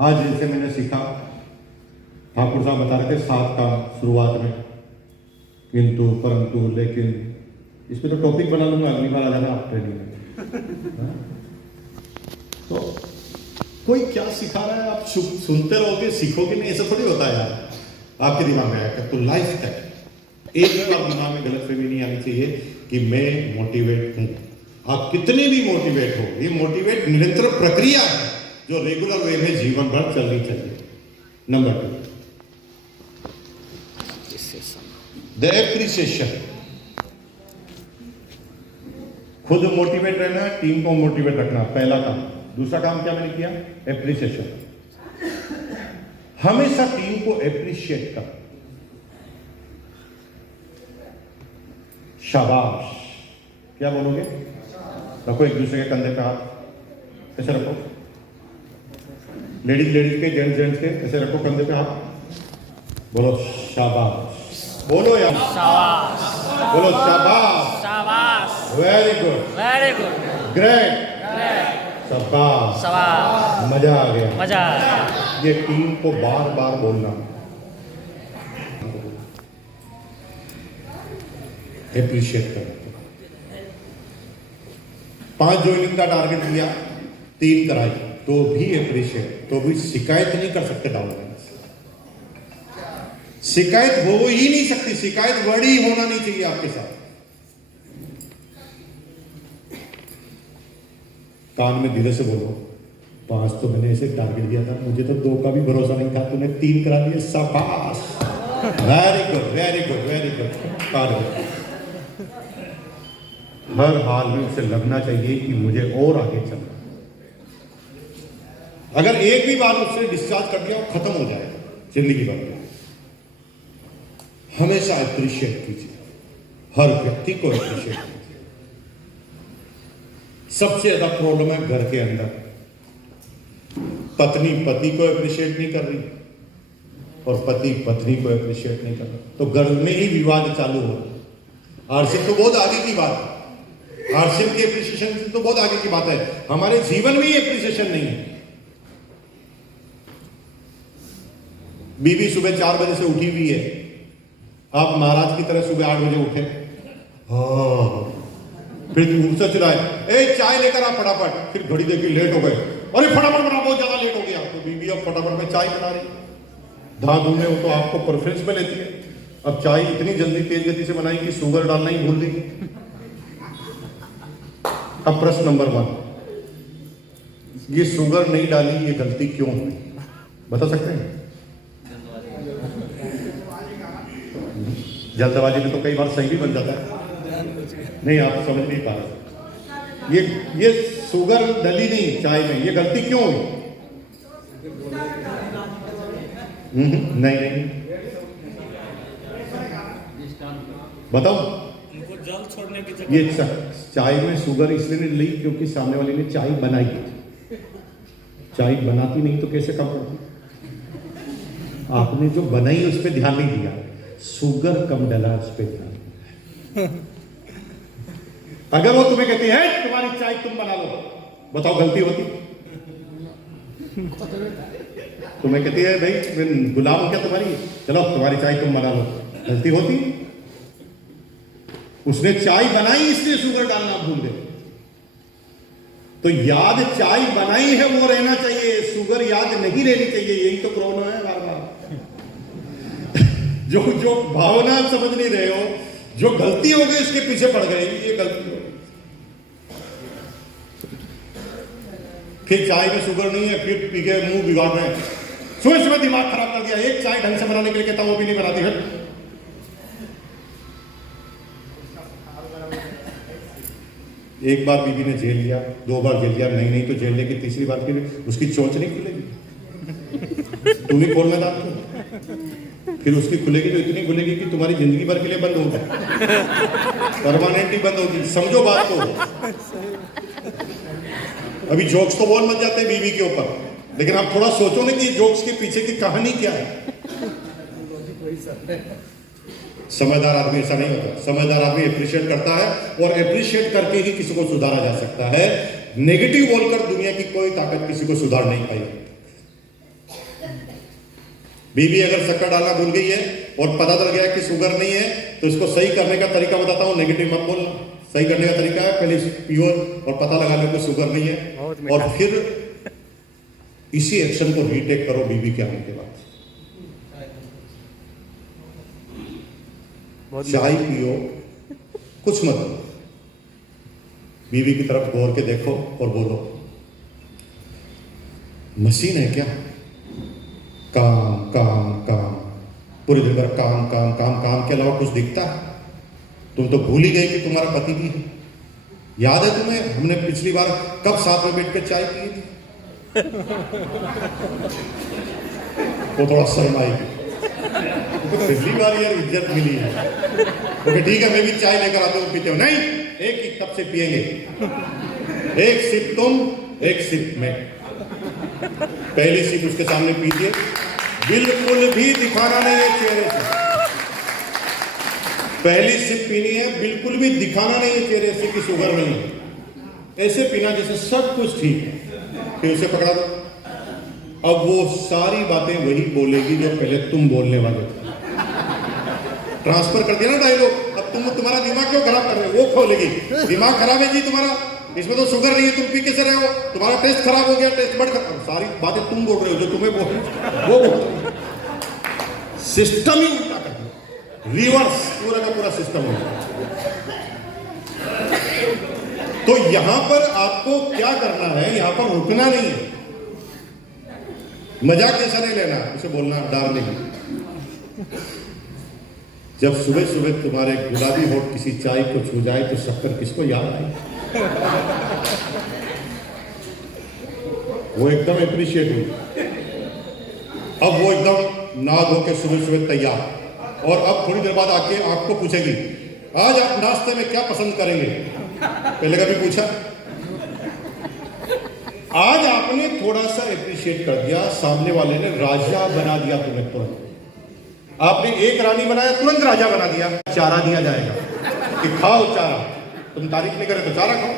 आज जैसे मैंने सीखा, ठाकुर साहब बता रहे थे 7 काम शुरुआत में, किंतु परंतु लेकिन, इस पे तो टॉपिक बना लूंगा, अगली बार आ जाना आप ट्रेनिंग में। तो कोई क्या सिखा रहा है आप सुनते रहोगे, सीखोगे नहीं, ऐसा थोड़ी होता है यार। आपके दिमाग में आएगा तो लाइफ तक एक बार दिमाग में गलतफहमी नहीं आनी चाहिए कि मैं मोटिवेट हूं। आप कितने भी मोटिवेट हो, ये मोटिवेट निरंतर प्रक्रिया है जो रेगुलर वे में जीवन भर चलनी चाहिए। Number 2, the appreciation. खुद मोटिवेट रहना, टीम को मोटिवेट रखना, पहला काम। दूसरा काम क्या मैंने किया? एप्रिसिएशन। हमेशा टीम को एप्रिशिएट कर। शाबाश, क्या बोलोगे? रखो एक दूसरे के कंधे पे हाथ, ऐसे रखो। लेडीज के, जेंट्स के, ऐसे रखो कंधे पे हाथ। बोलो शाबाश, बोलो यार शाबाश, बोलो शाबाश, शाबाश, very good, very good, great, शाबाश, शाबाश, मजा आ गया, मजा आ गया। ये टीम को बार बार बोलना। एप्रिशिएट करना। 5 ज्वाइनिंग का टारगेट दिया, 3 कराई, तो भी एप्रिशिएट, तो भी शिकायत नहीं कर सकते। डाउन शिकायत हो ही नहीं सकती, शिकायत वर्ड ही होना नहीं चाहिए आपके साथ। कान में धीरे से बोलो, 5 तो मैंने ऐसे टारगेट दिया था, मुझे तो 2 का भी भरोसा नहीं था, तूने 3 करा दिए, शाबाश, very good, very good, very good. हर हाल में उसे लगना चाहिए कि मुझे और आगे चलना। अगर एक भी बार उससे डिस्चार्ज कर दिया, वो खत्म हो जाएगा जिंदगी भर। हमेशा अप्रिशिएट कीजिए, हर व्यक्ति को अप्रिशिएट कीजिए। सबसे ज्यादा प्रॉब्लम है घर के अंदर, पत्नी पति को अप्रिशिएट नहीं कर रही और पति पत्नी को अप्रिशिएट नहीं कर रहा, तो घर में ही विवाद चालू हो। आरसीएम तो बहुत आगे की बात है, आरसीएम की एप्रिसिएशन तो बहुत आगे की बात है। हमारे जीवन में ही एप्रिसिएशन नहीं है। बीवी सुबह 4 बजे से उठी हुई है, आप महाराज की तरह सुबह 8 बजे उठे, फिर उनसे चिल्लाए, ए चाय लेकर आप फटाफट, फिर घड़ी देखी लेट हो गए, अरे फटाफट बना, बहुत ज्यादा लेट हो गया। तो बीवी अब फटाफट में चाय बना रही, धाधु में वो तो आपको प्रेफरेंस में लेती है। अब चाय इतनी जल्दी तेज गति से बनाई कि शुगर डालना ही भूल गई। अब प्रश्न नंबर 1, ये शुगर नहीं डाली, ये गलती क्यों हुई, बता सकते हैं? जल्दबाजी में तो कई बार सही भी बन जाता है। नहीं, आप समझ नहीं पा रहे। ये शुगर डली नहीं चाय में, ये गलती क्यों हुई? नहीं, बताओ। उनको जल छोड़ने की ये चाय में शुगर इसलिए नहीं ली क्योंकि सामने वाले ने चाय बनाई। चाय बनाती नहीं तो कैसे कम करती? आपने जो बनाई उस पर ध्यान नहीं दिया, शुगर कम डला उस पर ध्यान दिया। अगर वो तुम्हें कहती है तुम्हारी चाय तुम बना लो, बताओ गलती होती? तुम्हें कहती है भाई मैं गुलाम हूं क्या तुम्हारी, चलो तुम्हारी चाय तुम बना लो, गलती होती? उसने चाय बनाई इसलिए शुगर डालना भूल गए। तो याद चाय बनाई है वो रहना चाहिए, शुगर याद नहीं रहनी चाहिए। यही तो प्रॉब्लम है बार बार। जो भावना समझ नहीं रहे हो, जो गलती हो गई उसके पीछे पड़ गए, ये गलती हो गई। फिर चाय में शुगर नहीं है, फिर पी के मुंह बिगाड़ रहे हैं, सुबह सुबह दिमाग खराब कर दिया। एक चाय ढंग से बनाने के लिए कहता वो भी नहीं बनाती है। एक बार बीबी ने झेल लिया, 2 बार झेल लिया, नहीं तो झेलने की तीसरी बार फिर उसकी चोंच नहीं खुलेगी। तुम ही खोलना दांत को, फिर उसकी खुलेगी तो इतनी खुलेगी कि तुम्हारी जिंदगी भर के लिए बंद होगी, परमानेंटली बंद होगी। समझो बात को। अभी जोक्स तो बहुत मच जाते हैं बीवी के ऊपर, लेकिन आप थोड़ा सोचो ना कि जोक्स के पीछे की कहानी क्या है। समझदार आदमी ऐसा नहीं होता। समझदार आदमी अप्रिशिएट करता है, और अप्रिशिएट करके ही किसी को सुधारा जा सकता है। नेगेटिव बोलकर दुनिया की कोई ताकत किसी को सुधार नहीं पाई। बीवी अगर शक्कर डालना भूल गई है और पता चल गया कि शुगर नहीं है, तो इसको सही करने का तरीका बताता हूं। नेगेटिव मत बोलना। सही करने का तरीका है, पहले पियो और पता लगा लो कि शुगर नहीं है, और फिर इसी एक्शन को रीटेक करो बीवी के आने के बाद। चाय पियो, कुछ मत बोलो, बीवी की तरफ गौर के देखो और बोलो, मशीन है क्या? काम काम काम, पूरे दिन भर काम काम काम काम के अलावा कुछ दिखता है? तुम तो भूल ही गए कि तुम्हारा पति भी है। याद है तुम्हें हमने पिछली बार कब साथ में बैठ कर चाय पी थी? वो थोड़ा शर्माई, पिछली बार यार इज्जत मिली है। ओके ठीक है, मैं भी चाय लेकर आता हूँ, पीते हो? नहीं, एक ही कप से पिएंगे, एक सिप तुम, एक सिप मैं। पहली सिप उसके सामने पीजिए, बिल्कुल भी दिखाना नहीं है चेहरे से। पहली सिप पीनी है, बिल्कुल भी दिखाना नहीं है चेहरे से कि शुगर नहीं है। ऐसे पीना जैसे सब कुछ ठीक है। फिर उसे पकड़ा दो। अब वो सारी बातें वही बोलेगी जो पहले तुम बोलने वाले थे। ट्रांसफर कर दिया ना डायलॉग। अब तुम्हारा दिमाग क्यों खराब कर रहे हो? वो खोलेगी, दिमाग खराब है जी तुम्हारा, इसमें तो शुगर नहीं है, तुम पी कैसे रहे हो, तुम्हारा टेस्ट खराब हो गया, टेस्ट बड खराब। सारी बातें तुम बोल रहे हो, जो तुम्हें बोल वो बोल। सिस्टम ही उल्टा कर दिया, रिवर्स पूरा का पूरा सिस्टम हो गया। तो यहां पर आपको क्या करना है? यहां पर रुकना नहीं है, मजाक जैसा नहीं लेना, उसे बोलना डार्लिंग। जब सुबह सुबह तुम्हारे गुलाबी होठ किसी चाय को छू जाए तो शक्कर किसको याद आए? वो एकदम अप्रिशिएट हुई। अब वो एकदम नहा धो के सुबह सुबह तैयार, और अब थोड़ी देर बाद आके आपको पूछेगी, आज आप नाश्ते में क्या पसंद करेंगे? पहले कभी पूछा? आज आपने थोड़ा सा अप्रिशिएट कर दिया, सामने वाले ने राजा बना दिया तुम्हें तुरंत। आपने एक रानी बनाया, तुरंत राजा बना दिया। चारा दिया जाएगा कि खाओ चारा। तुम तारीफ नहीं करे तो चारा खाओ,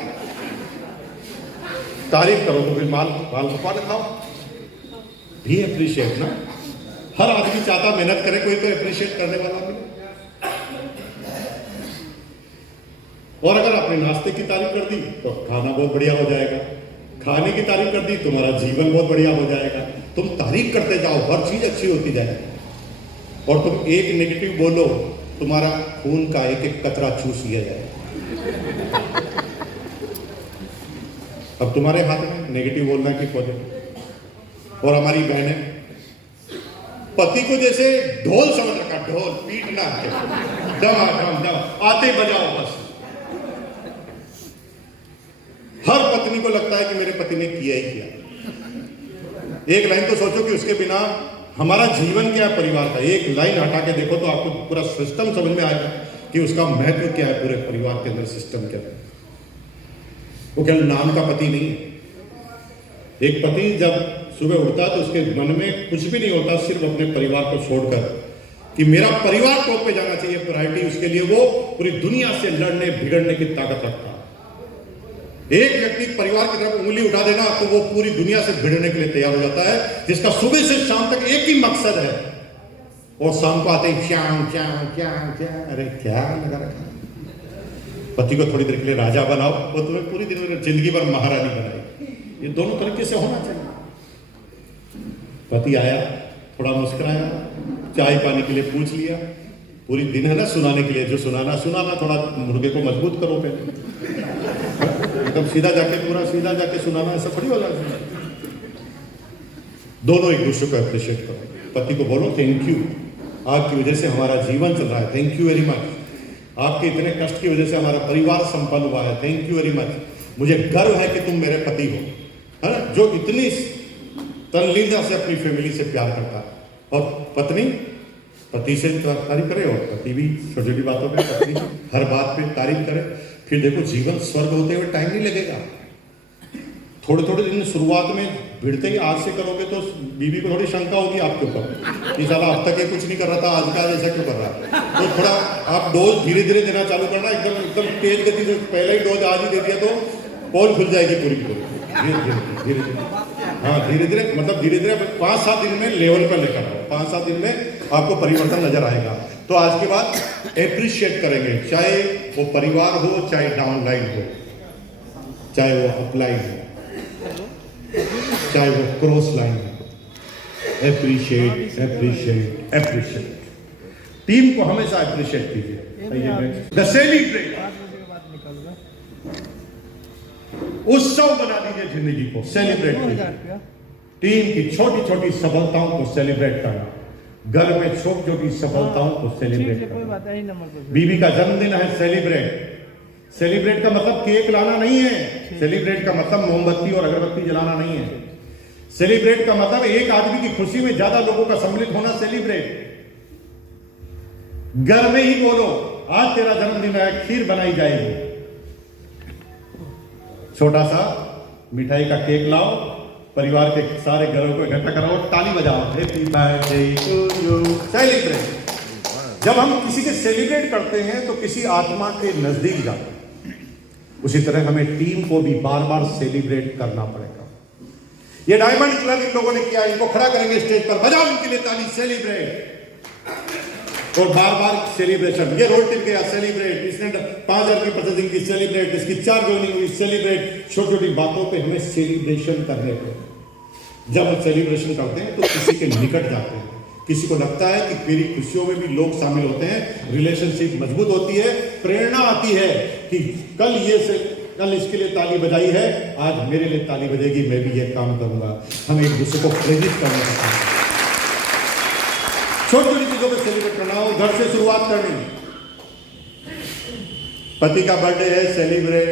तारीफ करो तो फिर माल पकवान खाओ। भी अप्रिशिएट ना, हर आदमी चाहता मेहनत करे, कोई तो अप्रिशिएट करने वाला भी। और अगर आपने नाश्ते की तारीफ कर दी तो खाना बहुत बढ़िया हो जाएगा, खाने की तारीफ कर दी तुम्हारा जीवन बहुत बढ़िया हो जाएगा। तुम तारीफ करते जाओ, हर चीज अच्छी होती जाएगी। और तुम एक नेगेटिव बोलो, तुम्हारा खून का एक एक कतरा चूस लिया जाएगा। अब तुम्हारे हाथ में नेगेटिव बोलना कि पॉजिटिव। और हमारी बहनें पति को जैसे ढोल समझ रखा, ढोल पीटना, डम डम डम आते बजाओ बस। पत्नी को लगता है कि मेरे पति ने किया ही किया। एक लाइन तो सोचो कि उसके बिना हमारा जीवन क्या है, परिवार का। एक लाइन हटा के देखो तो आपको पूरा सिस्टम समझ में आएगा कि उसका महत्व क्या है पूरे परिवार के अंदर, सिस्टम क्या है। वो केवल नाम का पति नहीं है। एक पति जब सुबह उठता है तो उसके मन में कुछ भी नहीं होता, सिर्फ अपने परिवार को छोड़कर कि मेरा परिवार टॉप पे जाना चाहिए, प्रायोरिटी उसके लिए। वो पूरी दुनिया से लड़ने भिगड़ने की ताकत रखता है। एक व्यक्ति परिवार की तरफ उंगली उठा देना तो वो पूरी दुनिया से भिड़ने के लिए तैयार हो जाता है, जिसका सुबह से शाम तक एक ही मकसद है। और शाम को आते ही श्याम श्याम श्याम श्याम, अरे क्या लगा रखा। पति को थोड़ी देर के लिए राजा बनाओ, वो तुम्हें पूरी जिंदगी भर महारानी बनाए। ये दोनों तरीके से होना चाहिए। पति आया, थोड़ा मुस्कुराया, चाय पानी के लिए पूछ लिया, पूरी दिन है ना सुनाने के लिए, जो सुनाना, थोड़ा मुर्गे को मजबूत करो पहले, एकदम सीधा जाके सुनाना, ऐसा थोड़ी वाला। दोनों एक दूसरे को अप्रिशिएट करो। पति को बोलो थैंक यू, आपकी वजह से हमारा जीवन चल रहा है, थैंक यू वेरी मच। आपके इतने कष्ट की वजह से हमारा परिवार संपन्न हुआ है, थैंक यू वेरी मच। मुझे गर्व है कि तुम मेरे पति हो, है ना, जो इतनी तल्लीनता से अपनी फैमिली से प्यार करता है। और पत्नी पति से तारीफ करे, और पति भी छोटी छोटी बातों पे पत्नी हर बात पे तारीफ करे। फिर देखो जीवन स्वर्ग होते हुए टाइम नहीं लगेगा। थोड़े थोड़े दिन शुरुआत में भिड़ते ही आज से करोगे तो बीवी को थोड़ी शंका होगी आपके ऊपर कि साला अब तक ये कुछ नहीं कर रहा था, आज का ऐसा क्यों कर रहा है। तो थोड़ा आप डोज धीरे धीरे देना चालू करना, एकदम तेज गति से पहले ही डोज आज ही दे दिया तो पोल खुल जाएगी पूरी की पूरी। धीरे धीरे हाँ, धीरे धीरे मतलब धीरे धीरे 5-7 दिन में लेवल पर लेकर आओ। 5-7 दिन में आपको परिवर्तन नजर आएगा। तो आज के बाद एप्रिशिएट करेंगे, चाहे वो परिवार हो, चाहे डाउनलाइन हो, चाहे वो अपलाइन हो, चाहे वो क्रॉस लाइन हो। Appreciate appreciate appreciate. टीम को हमेशा एप्रिशिएट कीजिए। द सेलिब्रेट, उत्सव बना दीजिए जिंदगी को, सेलिब्रेट कीजिए। टीम की छोटी छोटी सफलताओं को सेलिब्रेट करना, घर में छोटी छोटी सफलताओं को सेलिब्रेट करना। बीवी का जन्मदिन है, सेलिब्रेट का मतलब केक लाना नहीं है। सेलिब्रेट का मतलब मोमबत्ती और अगरबत्ती जलाना नहीं है। सेलिब्रेट का मतलब एक आदमी की खुशी में ज्यादा लोगों का सम्मिलित होना। सेलिब्रेट घर में ही बोलो, आज तेरा जन्मदिन है, खीर बनाई जाएगी, छोटा सा मिठाई का केक लाओ, परिवार के सारे घरों को इकट्ठा कराओ, ताली बजाओ, happy birthday to you. Celebrate. जब हम किसी के सेलिब्रेट करते हैं तो किसी आत्मा के नजदीक जाते हैं। उसी तरह हमें टीम को भी बार बार सेलिब्रेट करना पड़ेगा। ये डायमंड क्लब इन लोगों ने किया, इनको खड़ा करेंगे स्टेज पर, बजाओ उनके लिए ताली, सेलिब्रेट। और बार बार सेलिब्रेशन। ये रोड टिप गया, सेलिब्रेट। इसने 5,000 की प्रोसेसिंग की, सेलिब्रेट। इसकी 4 जोइनिंग हुई, सेलिब्रेट। छोटी छोटी बातों पे हमें सेलिब्रेशन करने को। जब हम सेलिब्रेशन करते हैं तो किसी के निकट जाते हैं, किसी को लगता है कि मेरी खुशियों में भी लोग शामिल होते हैं, रिलेशनशिप मजबूत होती है, प्रेरणा आती है कि कल इसके लिए ताली बजाई है, आज मेरे लिए ताली बजेगी, मैं भी ये काम करूंगा। हम एक दूसरे को प्रेरित करना चाहते हैं। छोटी छोटी चीजों को सेलिब्रेट करना हो, घर से शुरुआत करनी। पति का बर्थडे है, सेलिब्रेट।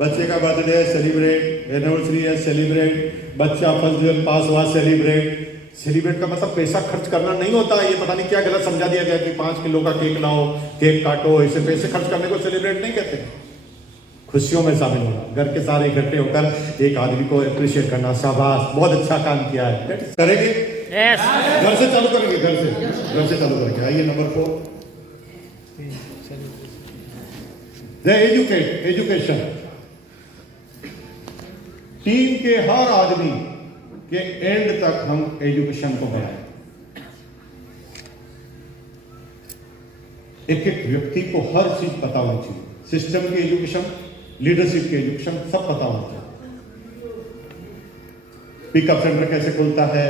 बच्चे का बर्थडे है, सेलिब्रेट। एनिवर्सरी है, सेलिब्रेट। बच्चा फर्स्ट डिवीजन पास हुआ, सेलिब्रेट। सेलिब्रेट का मतलब पैसा खर्च करना नहीं होता। ये पता नहीं क्या गलत समझा दिया गया कि 5 किलो का केक लाओ, केक काटो, ऐसे पैसे खर्च करने को सेलिब्रेट नहीं कहते। खुशियों में शामिल होना, घर के सारे इकट्ठे होकर एक आदमी को अप्रिशिएट करना, शाबाश बहुत अच्छा काम किया है, करेंगे। घर से चालू करेंगे, घर से चालू करेंगे। आइए नंबर 4, एजुकेशन। टीम के हर आदमी के एंड तक हम एजुकेशन को बढ़ाएं। एक एक व्यक्ति को हर चीज पता होनी चाहिए, सिस्टम की एजुकेशन, लीडरशिप की एजुकेशन, सब पता होना चाहिए। पिकअप सेंटर कैसे खुलता है,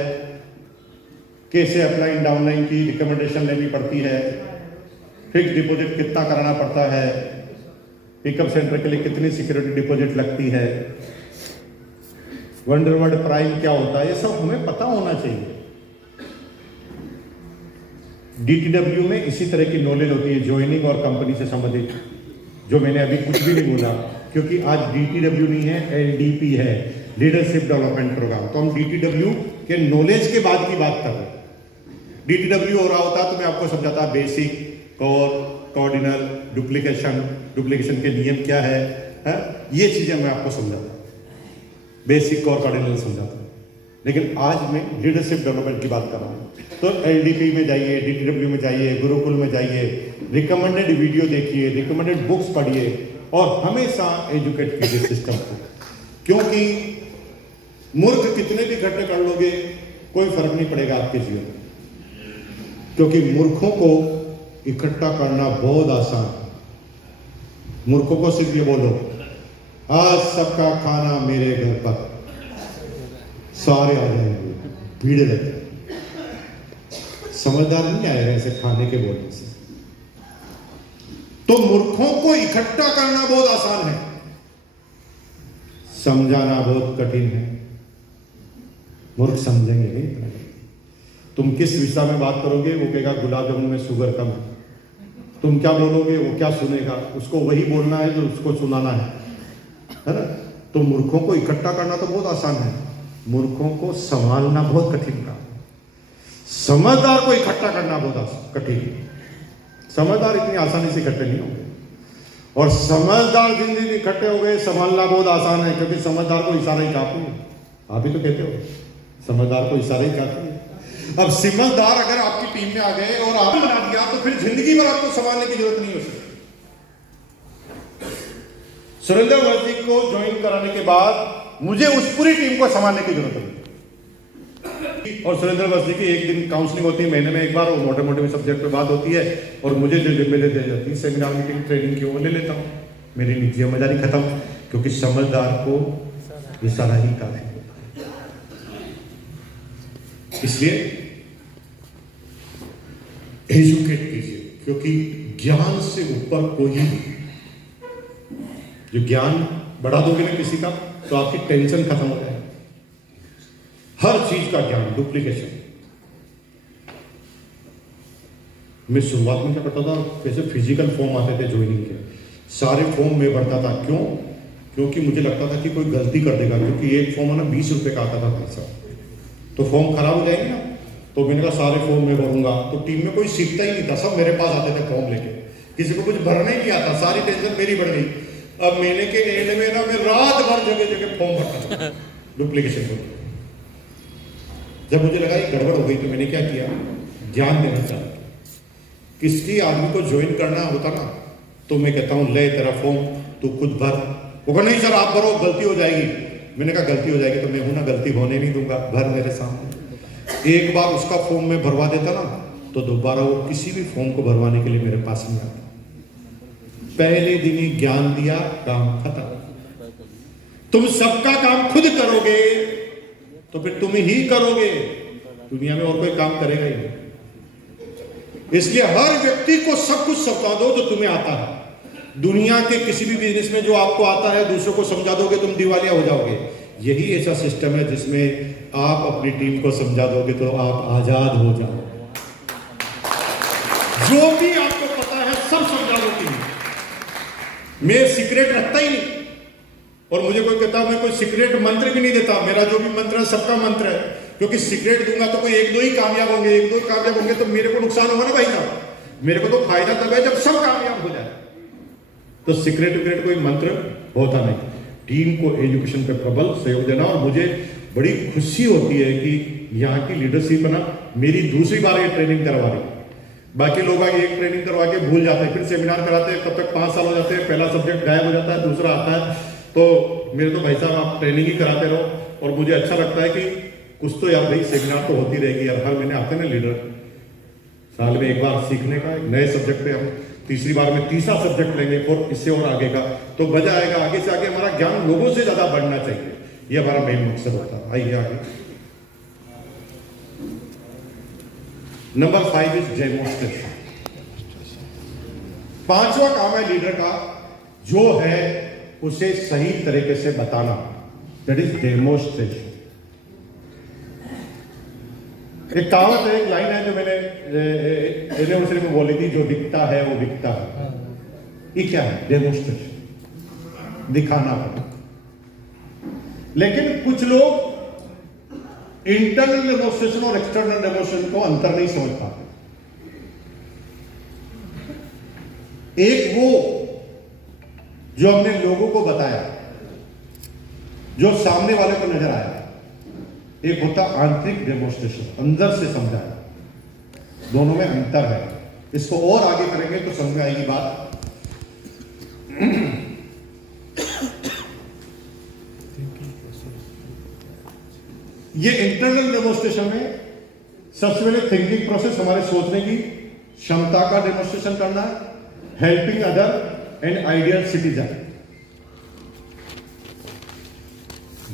कैसे अपलाइन डाउनलाइन की रिकमेंडेशन लेनी पड़ती है, फिक्स डिपॉजिट कितना कराना पड़ता है, पिकअप सेंटर के लिए कितनी सिक्योरिटी डिपॉजिट लगती है, वंडरवर्ड प्राइम क्या होता है, ये सब हमें पता होना चाहिए। DTW में इसी तरह की नॉलेज होती है, ज्वाइनिंग और कंपनी से संबंधित, जो मैंने अभी कुछ भी नहीं बोला। क्योंकि आज DTW नहीं है, LDP है, लीडरशिप डेवलपमेंट प्रोग्राम। तो हम DTW के नॉलेज के बाद की बात कर रहे हैं। DTW हो रहा होता तो मैं आपको समझाता बेसिक, कोर, कॉर्डिनल, डुप्लीकेशन के नियम क्या है, ये चीजें मैं आपको समझाता, बेसिक, कोर, कॉर्डिनल समझाता। लेकिन आज मैं लीडरशिप डेवलपमेंट की बात कर रहा हूँ। तो LDP में जाइए, DTW में जाइए, गुरुकुल में जाइए, रिकमेंडेड वीडियो देखिए, रिकमेंडेड बुक्स पढ़िए और हमेशा एजुकेट कीजिए सिस्टम को। क्योंकि मूर्ख कितने भी इकट्ठे कर लोगे कोई फर्क नहीं पड़ेगा आपके जीवन में, क्योंकि मूर्खों को इकट्ठा करना बहुत आसान है। मूर्खों को सिर्फ ये बोलो, आज सबका खाना मेरे घर पर, सारे आ जाएंगे, भीड़ लगे। समझदार नहीं आएगा ऐसे खाने के बोलने से। तो मूर्खों को इकट्ठा करना बहुत आसान है, समझाना बहुत कठिन है। मूर्ख समझेंगे नहीं। तुम किस विषय में बात करोगे, वो कहेगा गुलाब जामुन में शुगर कम है। तुम क्या बोलोगे, वो क्या सुनेगा, उसको वही बोलना है जो उसको सुनाना है ना। तो मूर्खों को इकट्ठा करना तो बहुत आसान है, मूर्खों को संभालना बहुत कठिन काम है। समझदार को इकट्ठा करना बहुत कठिन है। समझदार इतनी आसानी से इकट्ठे नहीं होंगे, और समझदार जिंदगी में इकट्ठे हो गए, संभालना बहुत आसान है, क्योंकि समझदार को इशारा ही काफी है। आप ही तो कहते हो समझदार को इशारा ही काफी है। अब समझदार अगर आपकी टीम में आ गए और आपने बना दिया तो फिर जिंदगी भर आपको संभालने की जरूरत नहीं हो सकती। सुरेंद्र वर्जी को ज्वाइन कराने के बाद मुझे उस पूरी टीम को संभालने की जरूरत है। और सुरेंद्र वर्जी की एक दिन काउंसलिंग होती है महीने में एक बार, और मोटे मोटे सब्जेक्ट पे बात होती है, और मुझे जो जिम्मेदारी दी जाती है सेमिनार मीटिंग ट्रेनिंग की, वो ले लेता हूँ। मेरी निजी जिम्मेदारी खत्म, क्योंकि समझदार को इशारा ही काफी है। इसलिए एजुकेट कीजिए, क्योंकि ज्ञान से ऊपर कोई नहीं। जो ज्ञान बढ़ा दोगे ना किसी का, तो आपकी टेंशन खत्म हो जाएगी। हर चीज का ज्ञान, डुप्लीकेशन। मैं शुरुआत में क्या करता था, वैसे फिजिकल फॉर्म आते थे ज्वाइनिंग के, सारे फॉर्म में भरता था। क्यों? क्योंकि मुझे लगता था कि कोई गलती कर देगा, क्योंकि एक फॉर्म है ना 20 रुपए का आता था पैसा, तो फॉर्म खराब हो जाएंगे ना। तो मैंने कहा सारे फॉर्म में भरूंगा। तो टीम में कोई सीखता ही नहीं था, सब मेरे पास आते थे फॉर्म लेके, किसी को कुछ भरना ही नहीं आता, सारी टेंशन मेरी बढ़ गई। अब महीने के एंड में ना मैं रात भर जगह जगह फॉर्म भरता था डुप्लीकेशन को। जब मुझे लगा ये गड़बड़ हो गई, तो मैंने क्या किया, ज्ञान देना चाहा। किसी आदमी को ज्वाइन करना होता ना, तो मैं कहता हूं ले तेरा फॉर्म तू खुद भर। वो कहा नहीं सर आप भरो, गलती हो जाएगी। मैंने कहा गलती हो जाएगी तो मैं हूं ना, गलती होने नहीं दूंगा, भर मेरे सामने। एक बार उसका फॉर्म में भरवा देता ना, तो दोबारा वो किसी भी फॉर्म को भरवाने के लिए मेरे पास नहीं आता। पहले दिन ही ज्ञान दिया, काम खत्म। तुम सबका काम खुद करोगे तो फिर तुम ही करोगे, दुनिया में और कोई काम करेगा ही नहीं। इसलिए हर व्यक्ति को सब कुछ समझा दो जो तुम्हें आता है। दुनिया के किसी भी बिजनेस में जो आपको आता है दूसरों को समझा दोगे, तुम दिवालिया हो जाओगे। यही ऐसा सिस्टम है जिसमें आप अपनी टीम को समझा दोगे तो आप आजाद हो जाओगे। जो भी आपको पता है सब समझा दो टीम। मैं सीक्रेट रखता ही नहीं, और मुझे कोई कहता मैं कोई सीक्रेट मंत्र भी नहीं देता। मेरा जो भी मंत्र है सबका मंत्र है, क्योंकि सीक्रेट दूंगा तो कोई एक दो ही कामयाब होंगे, एक दो कामयाब होंगे तो मेरे को नुकसान होगा ना भाई साहब। मेरे को तो फायदा तब है जब सब कामयाब हो जाए। तो सीक्रेट विक्रेट कोई मंत्र होता नहीं। टीम को एजुकेशन पे प्रबल सहयोग देना। और मुझे बड़ी खुशी होती है कि यहाँ की लीडरशिप है ना, मेरी दूसरी बार ये ट्रेनिंग करवा रही। बाकी लोग आगे एक ट्रेनिंग करवा के भूल जाते हैं, फिर सेमिनार कराते हैं, तब तक 5 साल हो जाते हैं, पहला सब्जेक्ट गायब हो जाता है, दूसरा आता है। तो मेरे तो भाई साहब आप ट्रेनिंग ही कराते रहो। और मुझे अच्छा लगता है कि कुछ तो यार भाई सेमिनार तो होती रहेगी यार, हर महीने आते ना लीडर, साल में एक बार सीखने का एक नए सब्जेक्ट पे। हम तीसरी बार में तीसरा सब्जेक्ट लेंगे और इससे और आगे का, तो मजा आएगा। आगे से आगे हमारा ज्ञान लोगों से ज्यादा बढ़ना चाहिए, ये हमारा मेन मकसद होता है। आइए आगे। Number 5 is demonstration. 5वां काम है लीडर का, जो है उसे सही तरीके से बताना, दैट इज डेमोन्स्ट्रेशन। एक कहावत है, एक लाइन है जो मैंने एनिवर्सरी में बोली थी, जो दिखता है वो बिकता है। ये क्या है? डेमोन्स्ट्रेशन। दिखाना पड़ा। लेकिन कुछ लोग इंटरनल डेमोस्ट्रेशन और एक्सटर्नल डेमोस्ट्रेशन को अंतर नहीं समझ पाते। एक वो जो हमने लोगों को बताया, जो सामने वाले को नजर आया, एक होता आंतरिक डेमोस्ट्रेशन, अंदर से समझाया। दोनों में अंतर है। इसको और आगे करेंगे तो समझ में आएगी बात। ये इंटरनल डेमोस्ट्रेशन में सबसे पहले थिंकिंग प्रोसेस, हमारे सोचने की क्षमता का डेमोस्ट्रेशन करना है, helping other and ideal citizen.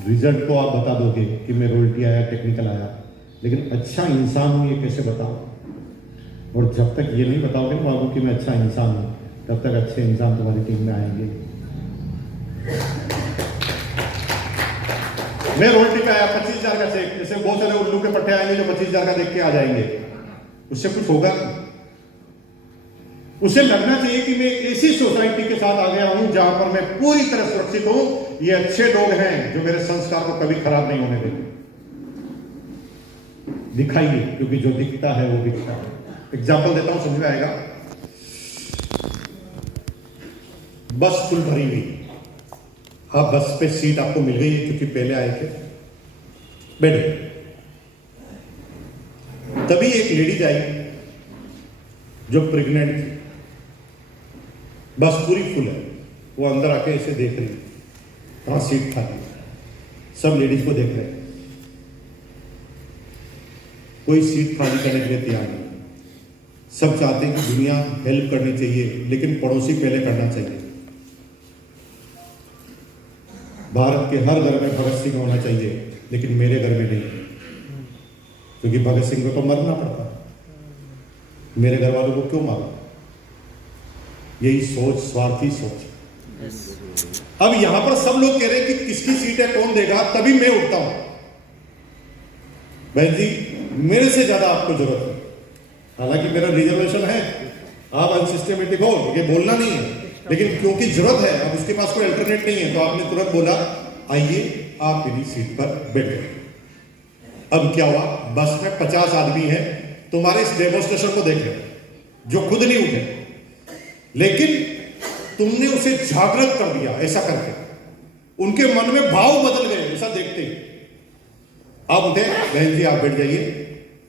Result को आप बता दोगे कि मेरे उल्टी आया, टेक्निकल आया, लेकिन अच्छा इंसान हूं ये कैसे बताओ? और जब तक ये नहीं बताओगे ना बाबू कि मैं अच्छा इंसान हूं, तब तक अच्छे इंसान तुम्हारी टीम में आएंगे। मैं रोटी पे आया 25,000 का चेक, जैसे बहुत सारे उल्लू के पट्टे आएंगे जो 25,000 का देख के आ जाएंगे, उससे कुछ होगा? उसे लगना चाहिए कि मैं ऐसी सोसाइटी के साथ आ गया हूं जहां पर मैं पूरी तरह सुरक्षित हूं, ये अच्छे लोग हैं जो मेरे संस्कार को कभी खराब नहीं होने देंगे। दिखाइए, क्योंकि जो दिखता है वो दिखता है। एग्जाम्पल देता हूं, समझ में आएगा। बस फुल भरी हुई, हाँ बस पे सीट आपको मिल गई है क्योंकि पहले आए थे, बैठे। तभी एक लेडीज आई जो प्रेग्नेंट थी, बस पूरी फुल है, वो अंदर आके इसे देख रही, कहां सीट खाली, सब लेडीज को देख रहे हैं, कोई सीट खाली करने के लिए तैयार नहीं। सब चाहते हैं कि दुनिया हेल्प करनी चाहिए, लेकिन पड़ोसी पहले करना चाहिए। भारत के हर घर में भगत सिंह होना चाहिए, लेकिन मेरे घर में नहीं, क्योंकि भगत सिंह को तो मरना पड़ता, मेरे घर वालों को क्यों मारा? यही सोच, स्वार्थी सोच। अब यहां पर सब लोग कह रहे हैं कि किसकी सीट है, कौन देगा, तभी मैं उठता हूं, बहन जी मेरे से ज्यादा आपको जरूरत है, हालांकि मेरा रिजर्वेशन है, आप अनसिस्टमेटिक हो, ये बोलना नहीं है, लेकिन क्योंकि जरूरत है, अब उसके पास कोई अल्टरनेट नहीं है, तो आपने तुरंत बोला आइए आप मेरी सीट पर बैठे। अब क्या हुआ, बस में 50 आदमी है, तुम्हारे इस डेमोस्ट्रेशन को देखे, जो खुद नहीं उठे, लेकिन तुमने उसे जागृत कर दिया। ऐसा करके उनके मन में भाव बदल गए, ऐसा देखते ही आप उठे, बहन जी आप बैठ जाइए,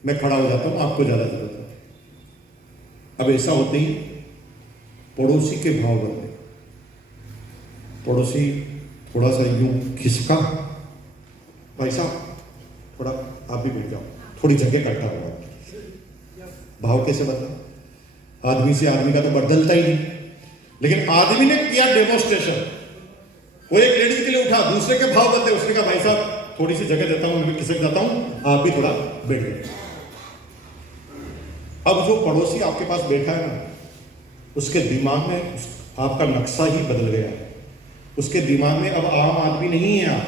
मैं खड़ा हो जाता हूं, आपको ज्यादा जरूरत है। अब ऐसा होते ही पड़ोसी के भाव बदले, पड़ोसी थोड़ा सा यूं खिसका, भाई साहब थोड़ा आप भी बैठ जाओ, थोड़ी जगह करता होगा। भाव कैसे बदला? आदमी से आदमी का तो बदलता ही नहीं, लेकिन आदमी ने किया डेमोस्ट्रेशन, वो एक लेडीज के लिए उठा, दूसरे के भाव बदले, उसने कहा भाई साहब थोड़ी सी जगह देता हूं, मैं खिसक जाता हूं, आप भी थोड़ा बैठ जाइए। अब जो पड़ोसी आपके पास बैठा है ना, उसके दिमाग में आपका नक्शा ही बदल गया है। उसके दिमाग में अब आम आदमी नहीं है आप,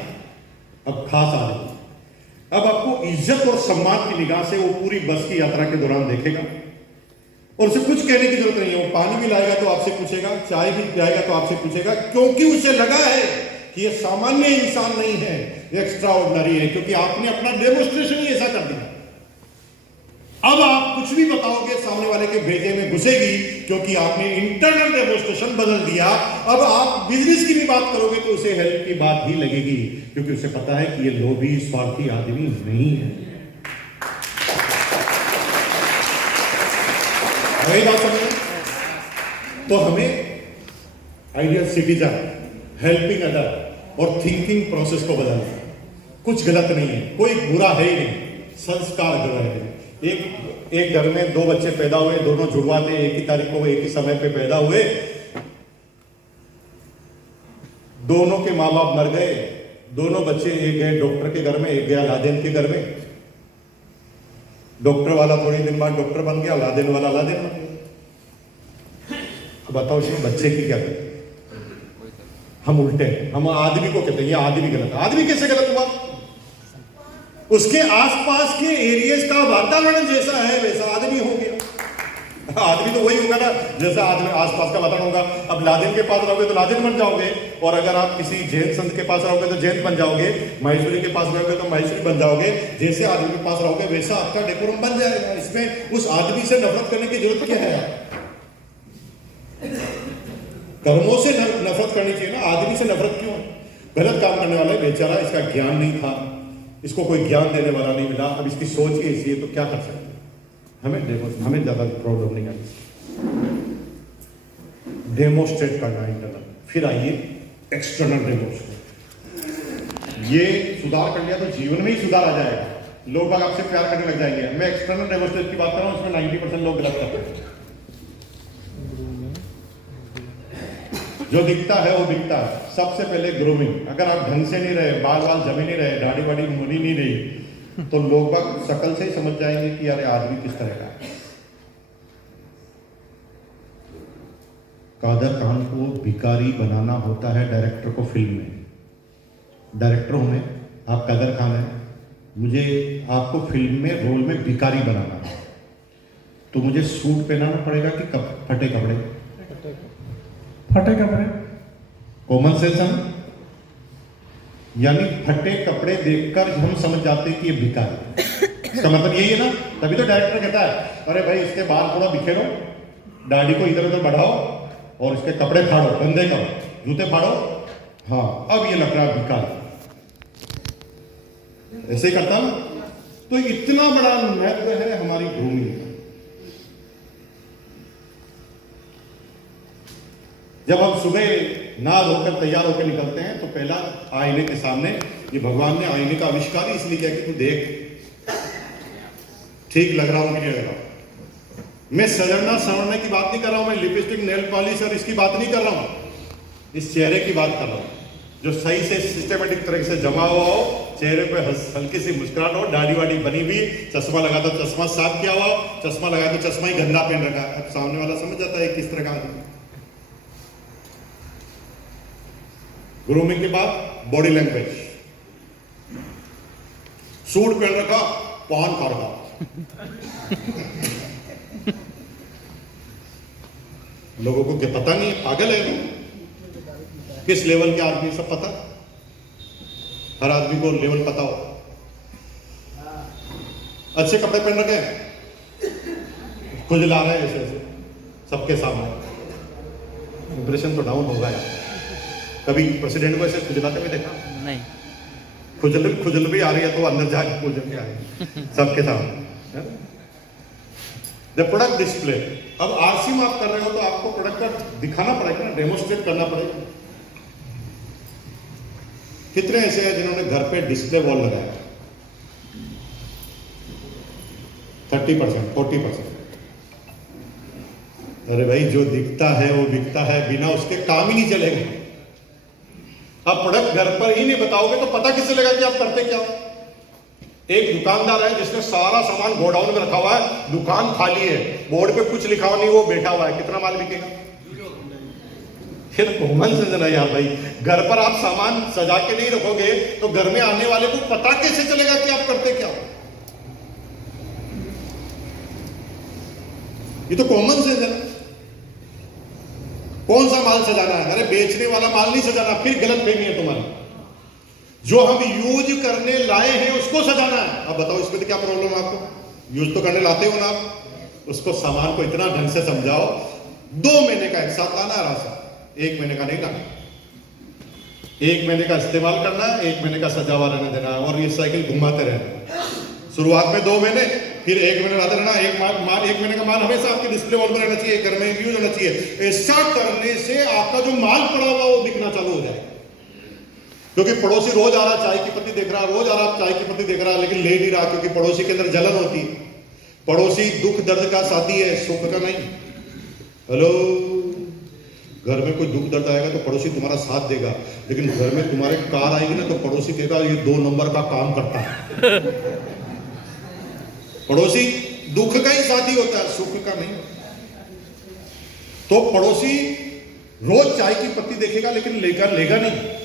अब खास आदमी। अब आपको इज्जत और सम्मान की निगाह से वो पूरी बस की यात्रा के दौरान देखेगा, और उसे कुछ कहने की जरूरत नहीं है। वो पानी भी लाएगा तो आपसे पूछेगा, चाय भी पिलाएगा तो आपसे पूछेगा, क्योंकि उसे लगा है कि ये सामान्य इंसान नहीं है, ये एक्स्ट्रा ऑर्डिनरी है, क्योंकि आपने अपना डेमोस्ट्रेशन ही ऐसा कर दिया। अब आप कुछ भी बताओगे सामने वाले के भेजे में घुसेगी, क्योंकि आपने इंटरनल डेमोस्ट्रेशन बदल दिया। अब आप बिजनेस की भी बात करोगे तो उसे हेल्प की बात ही लगेगी, क्योंकि उसे पता है कि ये लोभी स्वार्थी आदमी नहीं है। वही बात समझ, तो हमें आइडियल सिटीजन, हेल्पिंग अदर और थिंकिंग प्रोसेस को बदलना है। कुछ गलत नहीं है, कोई बुरा है ही नहीं, संस्कार गलत है। एक घर में 2 बच्चे पैदा हुए, दोनों जुड़वा थे, एक ही तारीख को एक ही समय पे पैदा हुए, दोनों के माँ बाप मर गए, दोनों बच्चे, एक गए डॉक्टर के घर में, एक गया लादेन के घर में। डॉक्टर वाला थोड़ी दिन बाद डॉक्टर बन गया, लादेन वाला लादेन बन गया। अब बताओ इसमें बच्चे की क्या गलती? हम उल्टे हैं, हम आदमी को कहते हैं ये आदमी गलत। आदमी कैसे गलत हुआ? उसके आसपास के एरियाज का वातावरण जैसा है वैसा आदमी हो गया। आदमी तो वही होगा ना जैसा आदमी आसपास का वातावरण होगा। अब लादेन के पास रहोगे तो लादेन बन जाओगे, और अगर आप किसी जैन संत के पास रहोगे तो जैन बन जाओगे, माहेश्वरी के पास रहोगे तो माहेश्वरी बन जाओगे। जैसे आदमी के पास रहोगे वैसा आपका डेकोरम बन जाएगा। इसमें उस आदमी से नफरत करने की जरूरत क्या है? कर्मों से नफरत करनी चाहिए ना, आदमी से नफरत क्यों? गलत काम करने वाला है बेचारा, इसका ज्ञान नहीं था, इसको कोई ज्ञान देने वाला नहीं मिला, अब इसकी सोच ही ऐसी है तो क्या कर सकते हैं? हमें ज्यादा प्रॉब्लम नहीं आनी, डेमोस्ट्रेट करना इंटरनल, फिर आइए एक्सटर्नल डेमोस्ट्रेट। ये सुधार कर लिया तो जीवन में ही सुधार आ जाएगा, लोग बाग आपसे प्यार करने लग जाएंगे। मैं एक्सटर्नल डेमोस्ट्रेट की बात कर रहा हूं, उसमें 90% लोग गलत करते हैं। जो दिखता है वो दिखता है। सबसे पहले ग्रूमिंग, अगर आप ढंग से नहीं रहे, बाल बाल जमे नहीं रहे, दाढ़ी वाड़ी मुड़ी नहीं रही, तो लोग बाग शक्ल से ही समझ जाएंगे कि यार आदमी किस तरह का है। कादर खान को भिखारी बनाना होता है डायरेक्टर को फिल्म में। डायरेक्टर हूं मैं, आप कादर खान हैं, मुझे आपको फिल्म में रोल में भिखारी बनाना है, तो मुझे सूट पहनाना पड़ेगा कि फटे कपड़े? फटे कपड़े। कॉमन सेंस है, यानी फटे कपड़े देखकर हम समझ जाते हैं कि ये भिखारी। इसका मतलब यही है ना, तभी तो डायरेक्टर कहता है अरे भाई इसके बाल थोड़ा बिखेरो, दाढ़ी को इधर उधर बढ़ाओ और इसके कपड़े फाड़ो, गंदे करो, जूते फाड़ो, हाँ अब ये लग रहा है भिखारी। ऐसे ही करता ना। तो इतना बड़ा महत्व है हमारी भूमि। जब हम सुबह नहा धोकर तैयार होकर निकलते हैं तो पहला आईने के सामने, ये भगवान ने आईने का आविष्कार ही इसलिए किया कि तू देख ठीक लग रहा हूं कि नहीं लग रहा हूं। मैं सजड़ना संवरने की बात नहीं कर रहा हूं, मैं लिपस्टिक नेल पॉलिश और इसकी बात नहीं कर रहा हूं, इस चेहरे की बात कर रहा हूं जो सही से सिस्टमेटिक तरह से जमा हुआ हो, चेहरे पे हल्की सी मुस्कुराहट हो, दाढ़ी वाड़ी बनी हुई, चश्मा लगा तो चश्मा साफ किया हुआ, चश्मा लगा तो चश्मा ही गंदा पहन रखा। अब सामने वाला समझ जाता है किस तरह का आदमी। ग्रूमिंग के बाद बॉडी लैंग्वेज, सूट पहन रखा, पान खा रखा, लोगों को क्या पता नहीं है, पागल है वो, किस लेवल के आदमी सब पता, हर आदमी को लेवल पता हो। अच्छे कपड़े पहन रखे, खुजला रहे ऐसे ऐसे सबके सामने, इंप्रेशन तो डाउन होगा यार। कभी प्रेसिडेंट को ऐसे खुजलाते हुए देखा? नहीं। खुजल भी आ रही है तो अंदर जाके खुजल भी आ रही है सबके सामने। द प्रोडक्ट डिस्प्ले, अब आरसी में आप कर रहे हो तो आपको प्रोडक्ट का दिखाना पड़ेगा ना, डेमोस्ट्रेट करना पड़ेगा। कितने ऐसे हैं जिन्होंने घर पे डिस्प्ले वॉल लगाया? 30%, 40%। अरे भाई जो दिखता है वो बिकता है, बिना उसके काम ही नहीं चलेगा। आप प्रोडक्ट घर पर ही नहीं बताओगे तो पता किससे लगा कि आप करते क्या? एक दुकानदार है जिसने सारा सामान गोडाउन में रखा हुआ है, दुकान खाली है, बोर्ड पे कुछ लिखा हुआ नहीं, वो बैठा हुआ है, कितना माल बिकेगा? फिर कॉमन सेंस है यार भाई। घर पर आप सामान सजा के नहीं रखोगे तो घर में आने वाले को पता कैसे चलेगा कि आप करते क्या? ये तो कॉमन सेंस है। कौन सा माल सजाना है? अरे बेचने वाला माल नहीं सजाना, फिर गलत फहमी है तुम्हारी। जो हम यूज करने लाए हैं उसको सजाना है। अब बताओ इसमें तो क्या प्रॉब्लम है आपको? यूज तो करने लाते हो ना आप, उसको सामान को इतना ढंग से समझाओ। 2 महीने का एक साथ लाना है राशन, 1 महीने का नहीं लाना। 1 महीने का इस्तेमाल करना है, 1 महीने का सजा हुआ रहने देना है, और ये साइकिल घुमाते रहना। शुरुआत में 2 महीने, फिर 1 महीने लाते रहना। 1 महीने का माल हमेशा आपके डिस्प्ले वॉल में रहना चाहिए, घर में यूज होना चाहिए। ऐसा करने से आपका जो माल पड़ा हुआ वो बिकना चालू हो जाएगा। क्योंकि पड़ोसी रोज आ रहा चाय की पत्ती देख रहा, रोज आ रहा चाय की पत्ती देख रहा, लेकिन ले नहीं रहा, क्योंकि पड़ोसी के अंदर जलन होती है। पड़ोसी दुख दर्द का साथी है, सुख का नहीं। हेलो, घर में कोई दुख दर्द आएगा तो पड़ोसी तुम्हारा साथ देगा, लेकिन घर में तुम्हारे कार आएगी ना तो पड़ोसी कहेगा ये 2 नंबर का काम करता है। पड़ोसी दुख का ही साथी होता है, सुख का नहीं। तो पड़ोसी रोज चाय की पत्ती देखेगा लेकिन लेगा नहीं,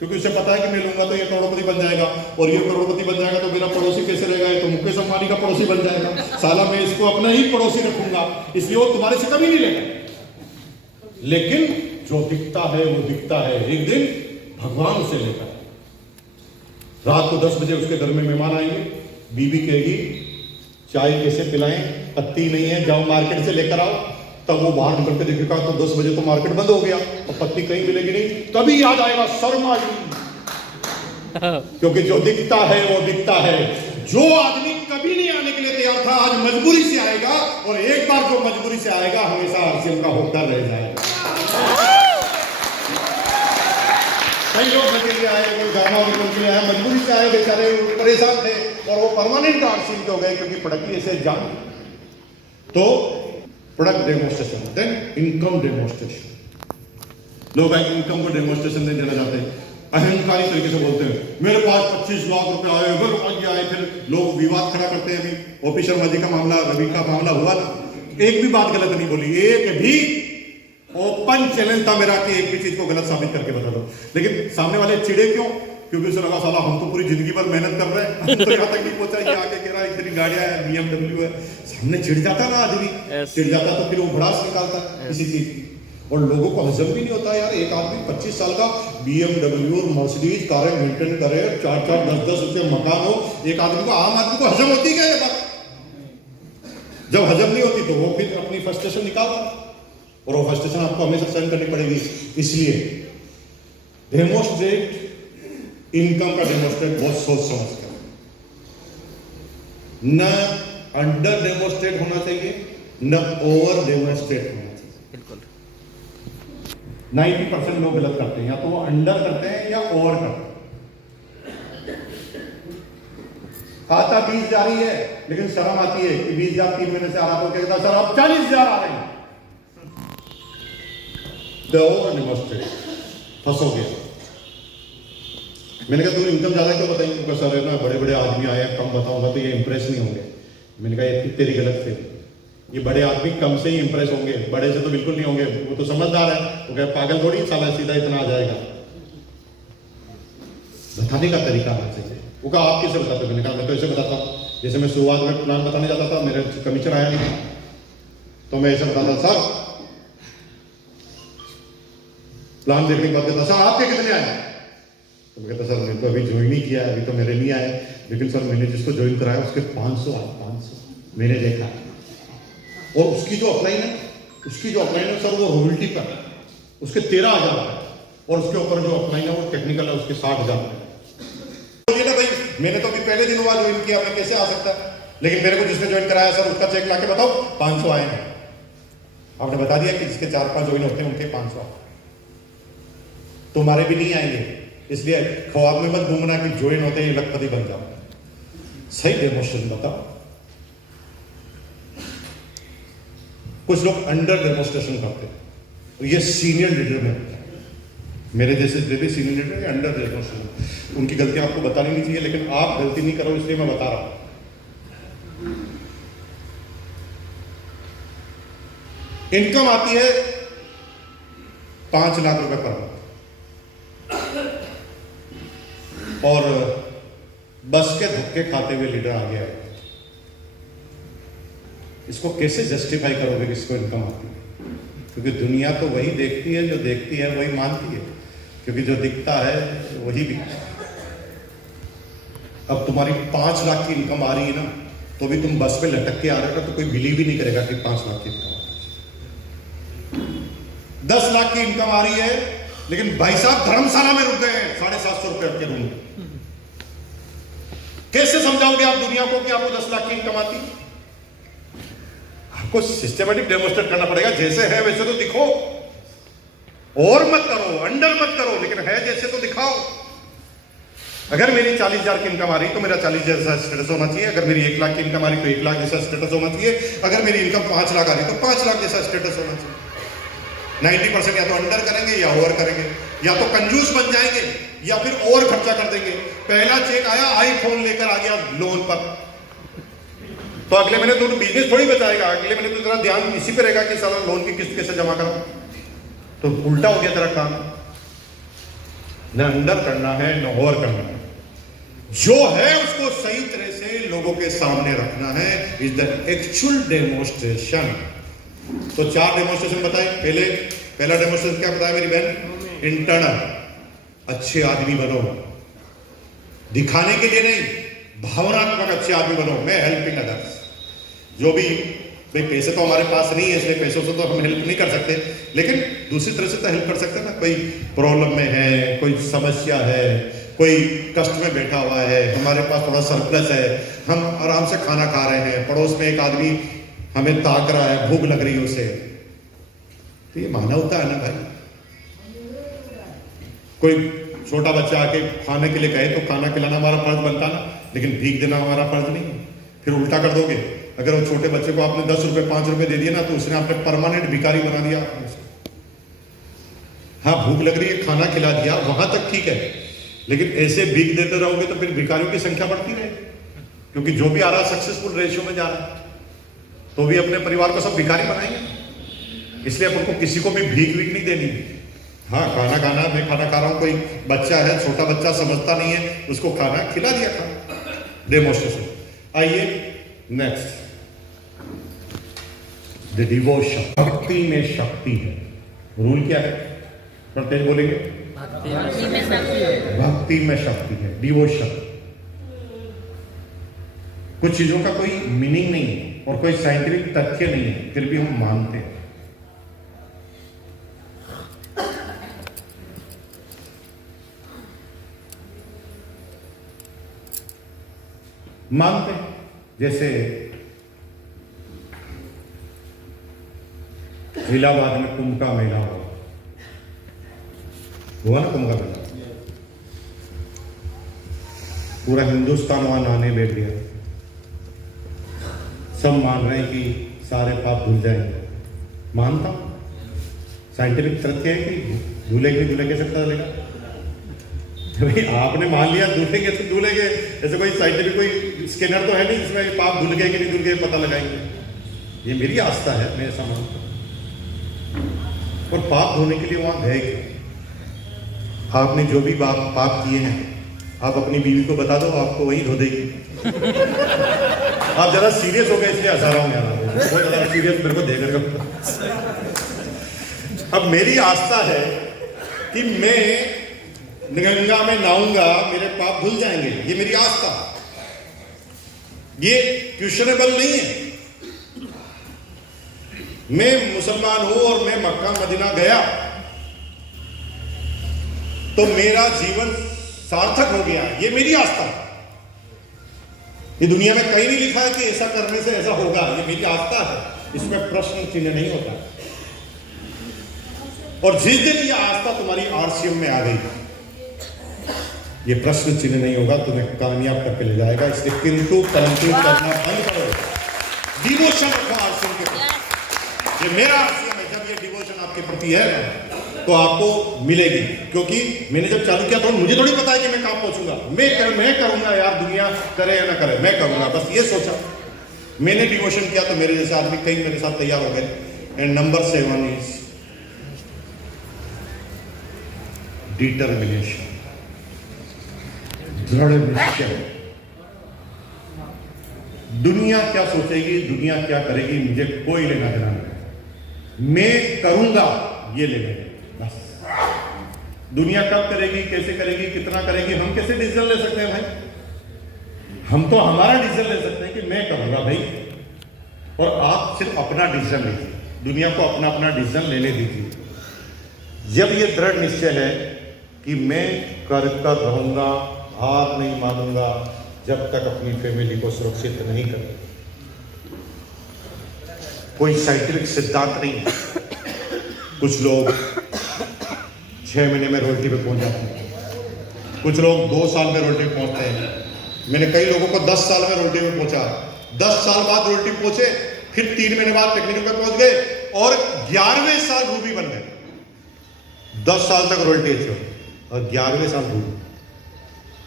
क्योंकि उसे पता है कि मैं लूंगा तो ये करोड़पति बन जाएगा, और ये करोड़पति बन जाएगा तो मेरा पड़ोसी कैसे रहेगा, ये तो मुकेश अंबानी का पड़ोसी बन जाएगा, साला मैं इसको अपना ही पड़ोसी रखूंगा, इसलिए वो तुम्हारे से कभी नहीं लेगा। लेकिन जो दिखता है वो दिखता है, एक दिन भगवान से लेता है। रात को 10 बजे उसके घर में मेहमान आएंगे, बीवी कहेगी चाय कैसे पिलाएं, पत्ती नहीं है, जाओ मार्केट से लेकर आओ। तब वो बाहर निकल के देखेगा तो 10 बजे तो मार्केट बंद हो गया और पत्ती कहीं मिलेगी नहीं, तभी याद आएगा शर्मा जी। क्योंकि जो दिखता है वो दिखता है। जो आदमी कभी नहीं आने के लिए तैयार था, आज मजबूरी से आएगा, और एक बार जो मजबूरी से आएगा हमेशा आरसीएम का होता रह जाएगा। कई लोग के लिए आए, कोई गामा के लिए आए, मजबूरी से आए, बेचारे परेशान थे और वो परमानेंट आरसीएम के हो गए क्योंकि प्रोडक्ट ऐसे जान। तो product demonstration, then income demonstration. लोग इनकम को डेमोस्ट्रेशन नहीं देना चाहते, अहंकारी तरीके से बोलते हैं मेरे पास 25 लाख रुपए आए, आए, फिर लोग विवाद खड़ा करते हैं। अभी ओपी शर्मा जी का मामला, रवि का मामला हुआ ना, एक भी बात गलत नहीं बोली, एक भी ओपन चैलेंज था मेरा कि एक भी चीज को गलत साबित करके बता दो। लेकिन सामने वाले चिड़े क्यों? क्योंकि उसे लगा साला हम तो पूरी जिंदगी भर मेहनत कर रहे हैं, हम तो यहाँ तक नहीं पहुंचा, ये आके कह रहा है इतनी गाड़ियां है, BMW है। सामने चिढ़ जाता ना आदमी, चिढ़ जाता तो फिर वो भड़ास निकालता किसी चीज की, और लोगों को हजम भी नहीं होता यार। एक आदमी 25 साल का BMW और मर्सिडीज कारें मेंटेन करे, 4-4, 10-10 रुपये मकान हो, एक आदमी को, आम आदमी को हजम होती क्या ये बात? जब हजम नहीं होती तो वो फिर अपनी फ्रस्ट्रेशन निकालता, और वो फ्रस्ट्रेशन आपको हमेशा सहन करनी पड़ेगी। इसलिए डेमोस्ट्रेट, इनकम का डेमोस्ट्रेट बहुत सोच समझ कर, न अंडर डेमोस्ट्रेट होना चाहिए, न ओवर डेमोस्ट्रेट होना चाहिए। बिल्कुल 90% लोग गलत करते हैं, या तो वो अंडर करते हैं या ओवर करते हैं। खाता 20,000 ही है, लेकिन शर्म आती है कि 20,000 3 महीने से आ रहा, तो कहता सर अब 40,000 आ रहे हैं। ओवर डेमोस्ट्रेट, फंसोगे। मैंने कहा तुम इनकम ज्यादा क्यों बताएंगे? सर है ना, बड़े बड़े आदमी आए, कम बताऊंगा तो ये इंप्रेस नहीं होंगे। मैंने कहा ये तेरी गलत थी, ये बड़े आदमी कम से ही इंप्रेस होंगे, बड़े से तो बिल्कुल नहीं होंगे। वो तो समझदार है, वो कहे पागल थोड़ी साला सीधा इतना आ जाएगा। बताने का तरीका आना चाहिए। वो कहा आप कैसे बताते? मैंने कहा मैं तो ऐसे बताता हूँ, जैसे मैं शुरुआत में प्लान बताने जाता था, मेरे कमीशन आया नहीं तो मैं ऐसे बताता, सर प्लान देखने के बाद कहता सर आपके कितने आए? तो मैं कहता सर मैंने तो अभी ज्वाइन ही किया है, अभी तो मेरे नहीं आए, लेकिन सर मैंने जिसको ज्वाइन कराया उसके 500 आए, 500 मैंने देखा। और उसकी जो अपलाइन है सर वो रॉयल्टी पर है, उसके 13,000 है, और उसके ऊपर जो अपलाइन है वो टेक्निकल है, उसके 60,000 है। बोलिए ना भाई, मैंने तो अभी पहले दिन बाद ज्वाइन किया, मैं कैसे आ सकता? लेकिन मेरे को जिसने ज्वाइन कराया सर उसका चेक लाके बताओ 500 आए हैं। आपने बता दिया कि जिसके 4-5 ज्वाइन होते हैं उनके 500, तुम्हारे भी नहीं आएंगे। इसलिए ख्वाब में मत घूमना कि ज्वाइन होते ही लखपति बन जाओ। सही डेमोस्ट्रेशन बताओ। कुछ लोग अंडर डेमोस्ट्रेशन करते हैं, तो ये सीनियर लीडर में होता है। मेरे जैसे सीनियर लीडर अंडर डेमोस्ट्रेशन, उनकी गलतियां आपको बतानी नहीं चाहिए, लेकिन आप गलती नहीं करो इसलिए मैं बता रहा हूं। इनकम आती है 5 लाख रुपए पर मंथ, और बस के धक्के खाते हुए लीडर आगे आए। इसको कैसे जस्टिफाई करोगे कि इसको इनकम आती है? क्योंकि दुनिया तो वही देखती है, जो देखती है वही मानती है, क्योंकि जो दिखता है वही बिकता है। अब तुम्हारी 5 लाख की इनकम आ रही है ना, तो भी तुम बस पे लटक के आ रहे हो तो कोई बिलीव ही नहीं करेगा कि 5 लाख की इनकम। 10 लाख की इनकम आ रही है, लेकिन भाई साहब धर्मशाला में रुक गए हैं 750 रुपए के रूम में। कैसे समझाओगे आप दुनिया को कि आपको 10 लाख की इनकम आती? आपको सिस्टमेटिक डेमोस्ट्रेट करना पड़ेगा, जैसे है वैसे तो दिखो, और मत करो, अंडर मत करो, लेकिन है जैसे तो दिखाओ। अगर मेरी 40,000 की इनकम आ रही तो मेरा 40 जैसा स्टेटस होना चाहिए। अगर मेरी 1 लाख की इनकम आ रही तो 1 लाख जैसा स्टेटस होना चाहिए। अगर मेरी इनकम 5 लाख आ रही तो 5 लाख जैसा स्टेटस होना चाहिए। 90% या तो अंडर करेंगे या ओवर करेंगे, या तो कंजूस बन जाएंगे या फिर और खर्चा कर देंगे। पहला चेक आया, आईफोन लेकर आ गया लोन पर, तो अगले महीने तो बिजनेस थोड़ी बचाएगा, अगले महीने तो तेरा ध्यान इसी पे रहेगा कि साला लोन की किस्त कैसे जमा करो। तो उल्टा हो गया तेरा काम। न अंडर करना है न ओवर करना है, जो है उसको सही तरह से लोगों के सामने रखना है, इज द एक्चुअल डेमोस्ट्रेशन। तो 4 डेमोस्ट्रेशन बताए। पहला डेमोस्ट्रेशन क्या बताया मेरी बहन? इंटरनल, अच्छे आदमी बनो, दिखाने के लिए नहीं, भावनात्मक अच्छे आदमी बनो। मैं हेल्पिंग अदर्स, जो भी भाई पैसे तो हमारे पास नहीं है, इसलिए पैसों से तो हम हेल्प नहीं कर सकते, लेकिन दूसरी तरह से तो हेल्प कर सकते हैं ना। कोई प्रॉब्लम में है, कोई समस्या है, कोई कष्ट में बैठा हुआ है, हमारे पास थोड़ा सरप्लस है, हम आराम से खाना खा रहे हैं, पड़ोस में एक आदमी हमें ताक रहा है, भूख लग रही है उसे, तो ये मानवता है ना भाई। कोई छोटा बच्चा आके खाने के लिए कहे तो खाना खिलाना हमारा फर्ज बनता ना, लेकिन भीख देना हमारा फर्ज नहीं है। फिर उल्टा कर दोगे, अगर वो छोटे बच्चे को आपने 10 रुपए 5 रुपए दे दिए ना, तो उसने आपने परमानेंट भिखारी बना दिया। हाँ, भूख लग रही है, खाना खिला दिया, वहां तक ठीक है, लेकिन ऐसे भीख देते रहोगे तो फिर भिखारियों की संख्या बढ़ती रहेगी, क्योंकि जो भी आ रहा है सक्सेसफुल रेशियो में जा रहा है, तो भी अपने परिवार को सब भिखारी बनाएंगे। इसलिए अपन को किसी को भी भीख वीख नहीं देनी। हाँ, खाना खाना, मैं खाना खा रहा हूं, कोई बच्चा है, छोटा बच्चा समझता नहीं है, उसको खाना खिला दिया, खाना डेमोस्ट्रेशन। आइए नेक्स्ट, द डिवोशन। भक्ति में शक्ति है। रूल क्या है? प्रत्येक बोलेंगे, भक्ति में शक्ति है, डिवोशन। कुछ चीजों का कोई मीनिंग नहीं है और कोई साइंटिफिक तथ्य नहीं है, फिर भी हम मानते हैं। मानते हैं। जैसे इलाहाबाद में कुंभ का मेला हुआ ना, कुंभ का मेला, पूरा हिंदुस्तान वहां नहाने बैठ गया। सब मान रहे हैं कि सारे पाप धुल जाएंगे। मानता हूं, साइंटिफिक तथ्य है कि धुले कैसे पता चलेगा? भाई आपने मान लिया धुलेंगे तो धुलेंगे, ऐसे कोई साइंटिफिक कोई स्कैनर तो है नहीं जिसमें पाप धुल गए कि नहीं धुल गए पता लगाएंगे। ये मेरी आस्था है, मैं ऐसा मानता हूं। और पाप धोने के लिए वहां गए क्या? आपने जो भी पाप किए हैं, आप अपनी बीवी को बता दो, आपको वही धो देगी। आप जरा सीरियस हो गए इसलिए हंसा रहा हूं यार, बहुत ज्यादा सीरियस मेरे को देकर। अब मेरी आस्था है कि मैं गंगा में नहाऊंगा, मेरे पाप धुल जाएंगे, ये मेरी आस्था। ये क्वेश्चनेबल नहीं है। मैं मुसलमान हूं और मैं मक्का मदीना गया तो मेरा जीवन सार्थक हो गया, ये मेरी आस्था है। ये दुनिया में कहीं नहीं लिखा है कि ऐसा करने से ऐसा होगा, ये मेरी आस्था है, इसमें प्रश्न चिन्ह नहीं होता। और जिस दिन ये आस्था तुम्हारी आरसीएम में आ गई, ये प्रश्न चिन्ह नहीं होगा, तुम्हें कामयाब करके ले जाएगा। इसलिए किंतु परंतु करना बंद करो, डिवोशन रखो आरसीएम के प्रति। ये मेरा आरसीएम है, जब ये डिवोशन आपके प्रति है तो आपको मिलेगी। क्योंकि मैंने जब चालू किया तो मुझे थोड़ी पता है कि मैं कहां पहुंचूंगा। मैं करूंगा यार, दुनिया करे या ना करे, मैं करूंगा, बस ये सोचा। मैंने डिवोशन किया तो मेरे जैसे आदमी कई मेरे साथ तैयार हो गए। एंड नंबर 7 इज डिटर्मिनेशन, दृढ़ निश्चय। दुनिया क्या सोचेगी, दुनिया क्या करेगी, मुझे कोई लेना देना नहीं, मैं करूंगा, ये लेना बस। दुनिया कब करेगी, कैसे करेगी, कितना करेगी, हम कैसे डिसीजन ले सकते हैं भाई? हम तो हमारा डिसीजन ले सकते हैं कि मैं करूंगा भाई, और आप सिर्फ अपना डिसीजन लीजिए, दुनिया को अपना अपना डिसीजन लेने दीजिए। जब ये दृढ़ निश्चय है कि मैं कर रहूंगा, हार नहीं मानूंगा, जब तक अपनी फैमिली को सुरक्षित नहीं कर। कोई साइंटिफिक सिद्धांत नहीं है। कुछ लोग 6 महीने में रोटी पे पहुंच जाते हैं, कुछ लोग 2 साल में रोटी पे पहुंचते हैं। मैंने कई लोगों को 10 साल में रोटी पे पहुंचा, 10 साल बाद रोटी पहुंचे, फिर 3 महीने बाद टेक्निकल पे पहुंच गए और 11वें साल रूबी बन गए। 10 साल तक रोटी और 11वें साल रूबी।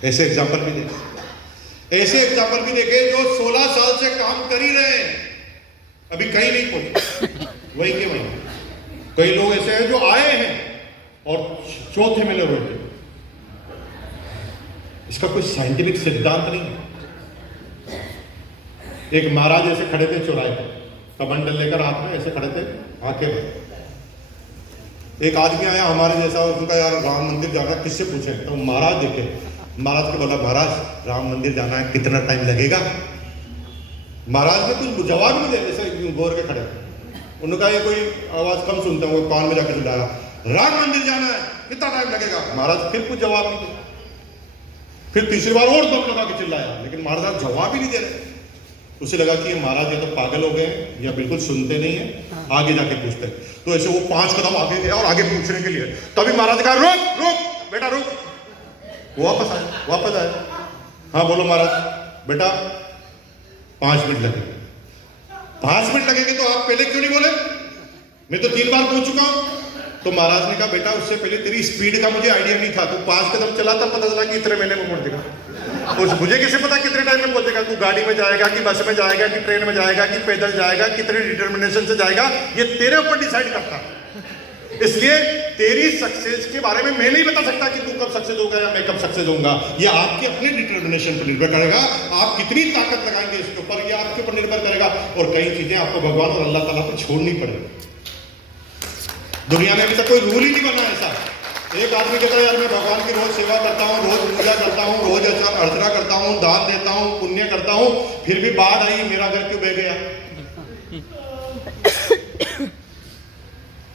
ऐसे एग्जाम्पल भी देखे, ऐसे एग्जाम्पल भी देखे जो 16 साल से काम कर ही रहे हैं, अभी कहीं नहीं पहुंचे, वही के वही। कई लोग ऐसे हैं जो आए हैं और चौथे में रोटे, इसका कोई साइंटिफिक सिद्धांत नहीं है। एक महाराज ऐसे खड़े थे चौराहे पे, कमंडल लेकर हाथ में ऐसे खड़े थे, आंखें बंद। एक आदमी आया हमारे जैसा, उनका यार राम मंदिर जाना है, किससे पूछे? तो महाराज देखे, महाराज को बोला महाराज राम मंदिर जाना है, कितना टाइम लगेगा? महाराज ने कुछ जवाब नहीं दे, जैसे गौर के खड़े। उन्होंने कहा ये कोई आवाज कम सुनता हूँ, कान में जाकर चिल्लाया राम मंदिर जाना है, कितना टाइम लगेगा? महाराज फिर कुछ जवाब नहीं दिया। फिर तीसरी बार और दम लगा के चिल्लाया, लेकिन महाराज जवाब ही नहीं दे रहे। उसे लगा कि ये महाराज ये तो पागल हो गए या बिल्कुल सुनते नहीं है, आगे जाके पूछते हैं। तो ऐसे वो 5 कदम आगे गया और आगे पूछने के लिए, तभी महाराज कहा रुक रुक बेटा रुक। वापस आए। हाँ बोलो महाराज। बेटा 5 मिनट लगेंगे। 5 मिनट लगेंगे तो आप पहले क्यों नहीं बोले? मैं तो 3 बार पूछ चुका हूं। तो महाराज ने कहा बेटा उससे पहले तेरी स्पीड का मुझे आइडिया नहीं था, तू 5 कदम चला तब पता चला कि इतने महीने में पहुंच देगा। मुझे कैसे पता कितने टाइम में पहुंचेगा? तू गाड़ी में जाएगा कि बस में जाएगा कि ट्रेन में जाएगा कि पैदल जाएगा, कितने डिटर्मिनेशन से जाएगा, ये तेरे ऊपर डिसाइड करता है। इसलिए तेरी सक्सेस के बारे में मैं नहीं बता सकता कि तू कब सक्सेस होगा या मैं कब सक्सेस होऊंगा। ये आपके अपने डिटर्मिनेशन पर निर्भर करेगा, आप कितनी ताकत लगाएंगे इसके ऊपर, ये आपके ऊपर निर्भर करेगा। और कई चीजें आपको भगवान और अल्लाह ताला को छोड़नी पड़ेगी। दुनिया में अभी तक कोई रूल ही नहीं बना ऐसा। एक आदमी कहता है यार मैं भगवान की रोज सेवा करता हूँ, रोज पूजा करता हूँ, रोज अर्चना करता हूँ, दान देता हूँ, पुण्य करता हूँ, फिर भी बाढ़ आई, मेरा घर क्यों बह गया?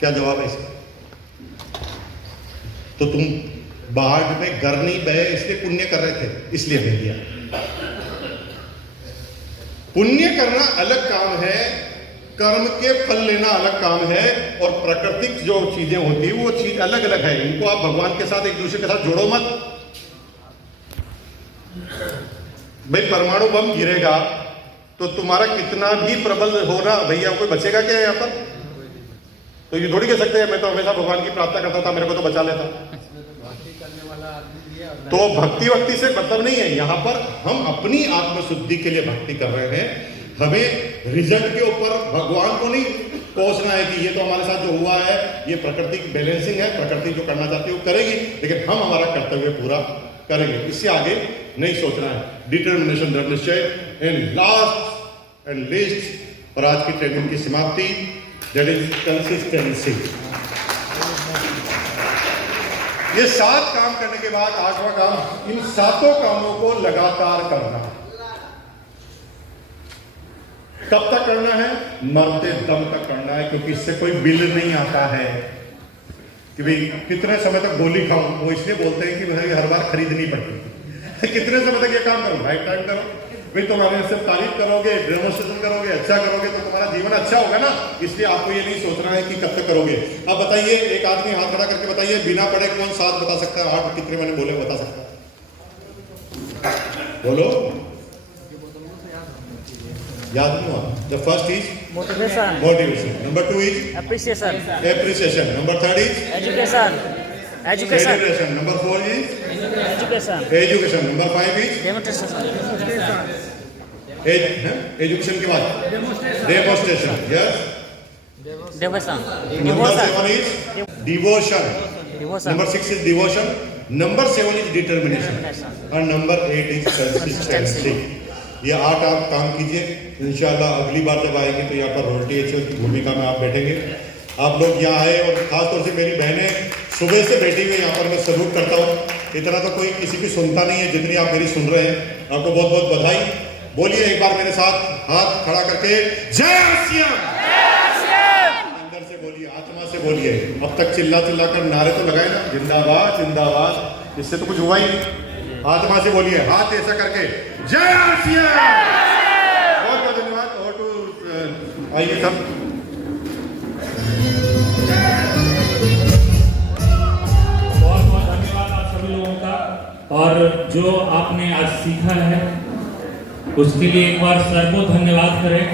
क्या जवाब है इसका? तो तुम बाढ़ में घर नहीं बहे इसलिए पुण्य कर रहे थे, इसलिए बह गया। पुण्य करना अलग काम है, कर्म के फल लेना अलग काम है, और प्राकृतिक जो चीजें होती है वो चीज अलग अलग है। इनको आप भगवान के साथ एक दूसरे के साथ जोड़ो मत। भाई परमाणु बम गिरेगा तो तुम्हारा कितना भी प्रबल होना भैया कोई बचेगा क्या यहाँ पर? तो ये थोड़ी कह सकते हैं मैं तो हमेशा भगवान की प्रार्थना करता था, मेरे को तो बचा लेता। तो भक्ति वक्ति से मतलब नहीं है। यहाँ पर हम अपनी आत्मशुद्धि के लिए भक्ति कर रहे हैं। हमें रिजल्ट के ऊपर भगवान को नहीं कोसना है कि ये तो हमारे साथ जो हुआ है ये प्रकृति की बैलेंसिंग है, प्रकृति जो करना चाहती है वो करेगी, लेकिन हम हमारा कर्तव्य पूरा करेंगे। इससे आगे नहीं सोचना है। डिटर्मिनेशन, दृढ़ निश्चय। एंड लास्ट एंड लीस्ट और आज की ट्रेनिंग की समाप्ति, दैट इज कंसिस्टेंसी। ये 7 काम करने के बाद 8वां काम, इन 7 कामों को लगातार करना। कब तक करना है? मरते दम तक करना है, क्योंकि इससे कोई बिल नहीं आता है कि भाई कितने समय तक गोली खाऊं। वो इसलिए बोलते हैं कि भाई हर बार खरीदनी पड़ती है। कितने समय तक ये काम करो? लाइफ टाइम करो। भाई तुम्हारे सिर्फ तारीफ करोगे, डेमोन्स्ट्रेशन करोगे, अच्छा करोगे तो तुम्हारा जीवन अच्छा होगा ना। इसलिए आपको ये नहीं सोचना है कि कब तक करोगे। अब बताइए, एक आदमी हाथ खड़ा करके बताइए, बिना पढ़े कौन 7 बता सकता है? 8 कितने मैंने बोले बता सकता है? बोलो। याद नहीं हुआ? The first is motivation. Number 2 is Appreciation. Number 3 is Education. celebration. Number 4 is Education. Number 5 is Demonstration. education के बाद demonstration. Yes. Devotion. Number 7 is devotion. Devotion. Number 6 is devotion. Number 7 is determination. And number 8 is consistency. ये 8 आप काम कीजिए। इंशाल्लाह अगली बार जब आएंगे तो यहाँ पर रोटी एचओ की भूमिका में आप बैठेंगे। आप लोग यहाँ आए और खासतौर से मेरी बहनें सुबह से बैठी हुई यहाँ पर मैं सल्यूट करता हूँ। इतना तो कोई किसी की सुनता नहीं है जितनी आप मेरी सुन रहे हैं। आपको बहुत बहुत बधाई। बोलिए एक बार मेरे साथ हाथ खड़ा करके जय श्याम। अंदर से बोलिए, आत्मा से बोलिए। अब तक चिल्ला चिल्ला कर नारे तो लगाए ना, जिंदाबाद जिंदाबाद, इससे तो कुछ हुआ ही नहीं। आत्मा से बोलिए, हाथ ऐसा करके जय श्याम। बहुत बहुत धन्यवाद। और टू आइए सब। बहुत बहुत धन्यवाद आप सभी लोगों का। और जो आपने आज सीखा है उसके लिए एक बार सर को धन्यवाद करें।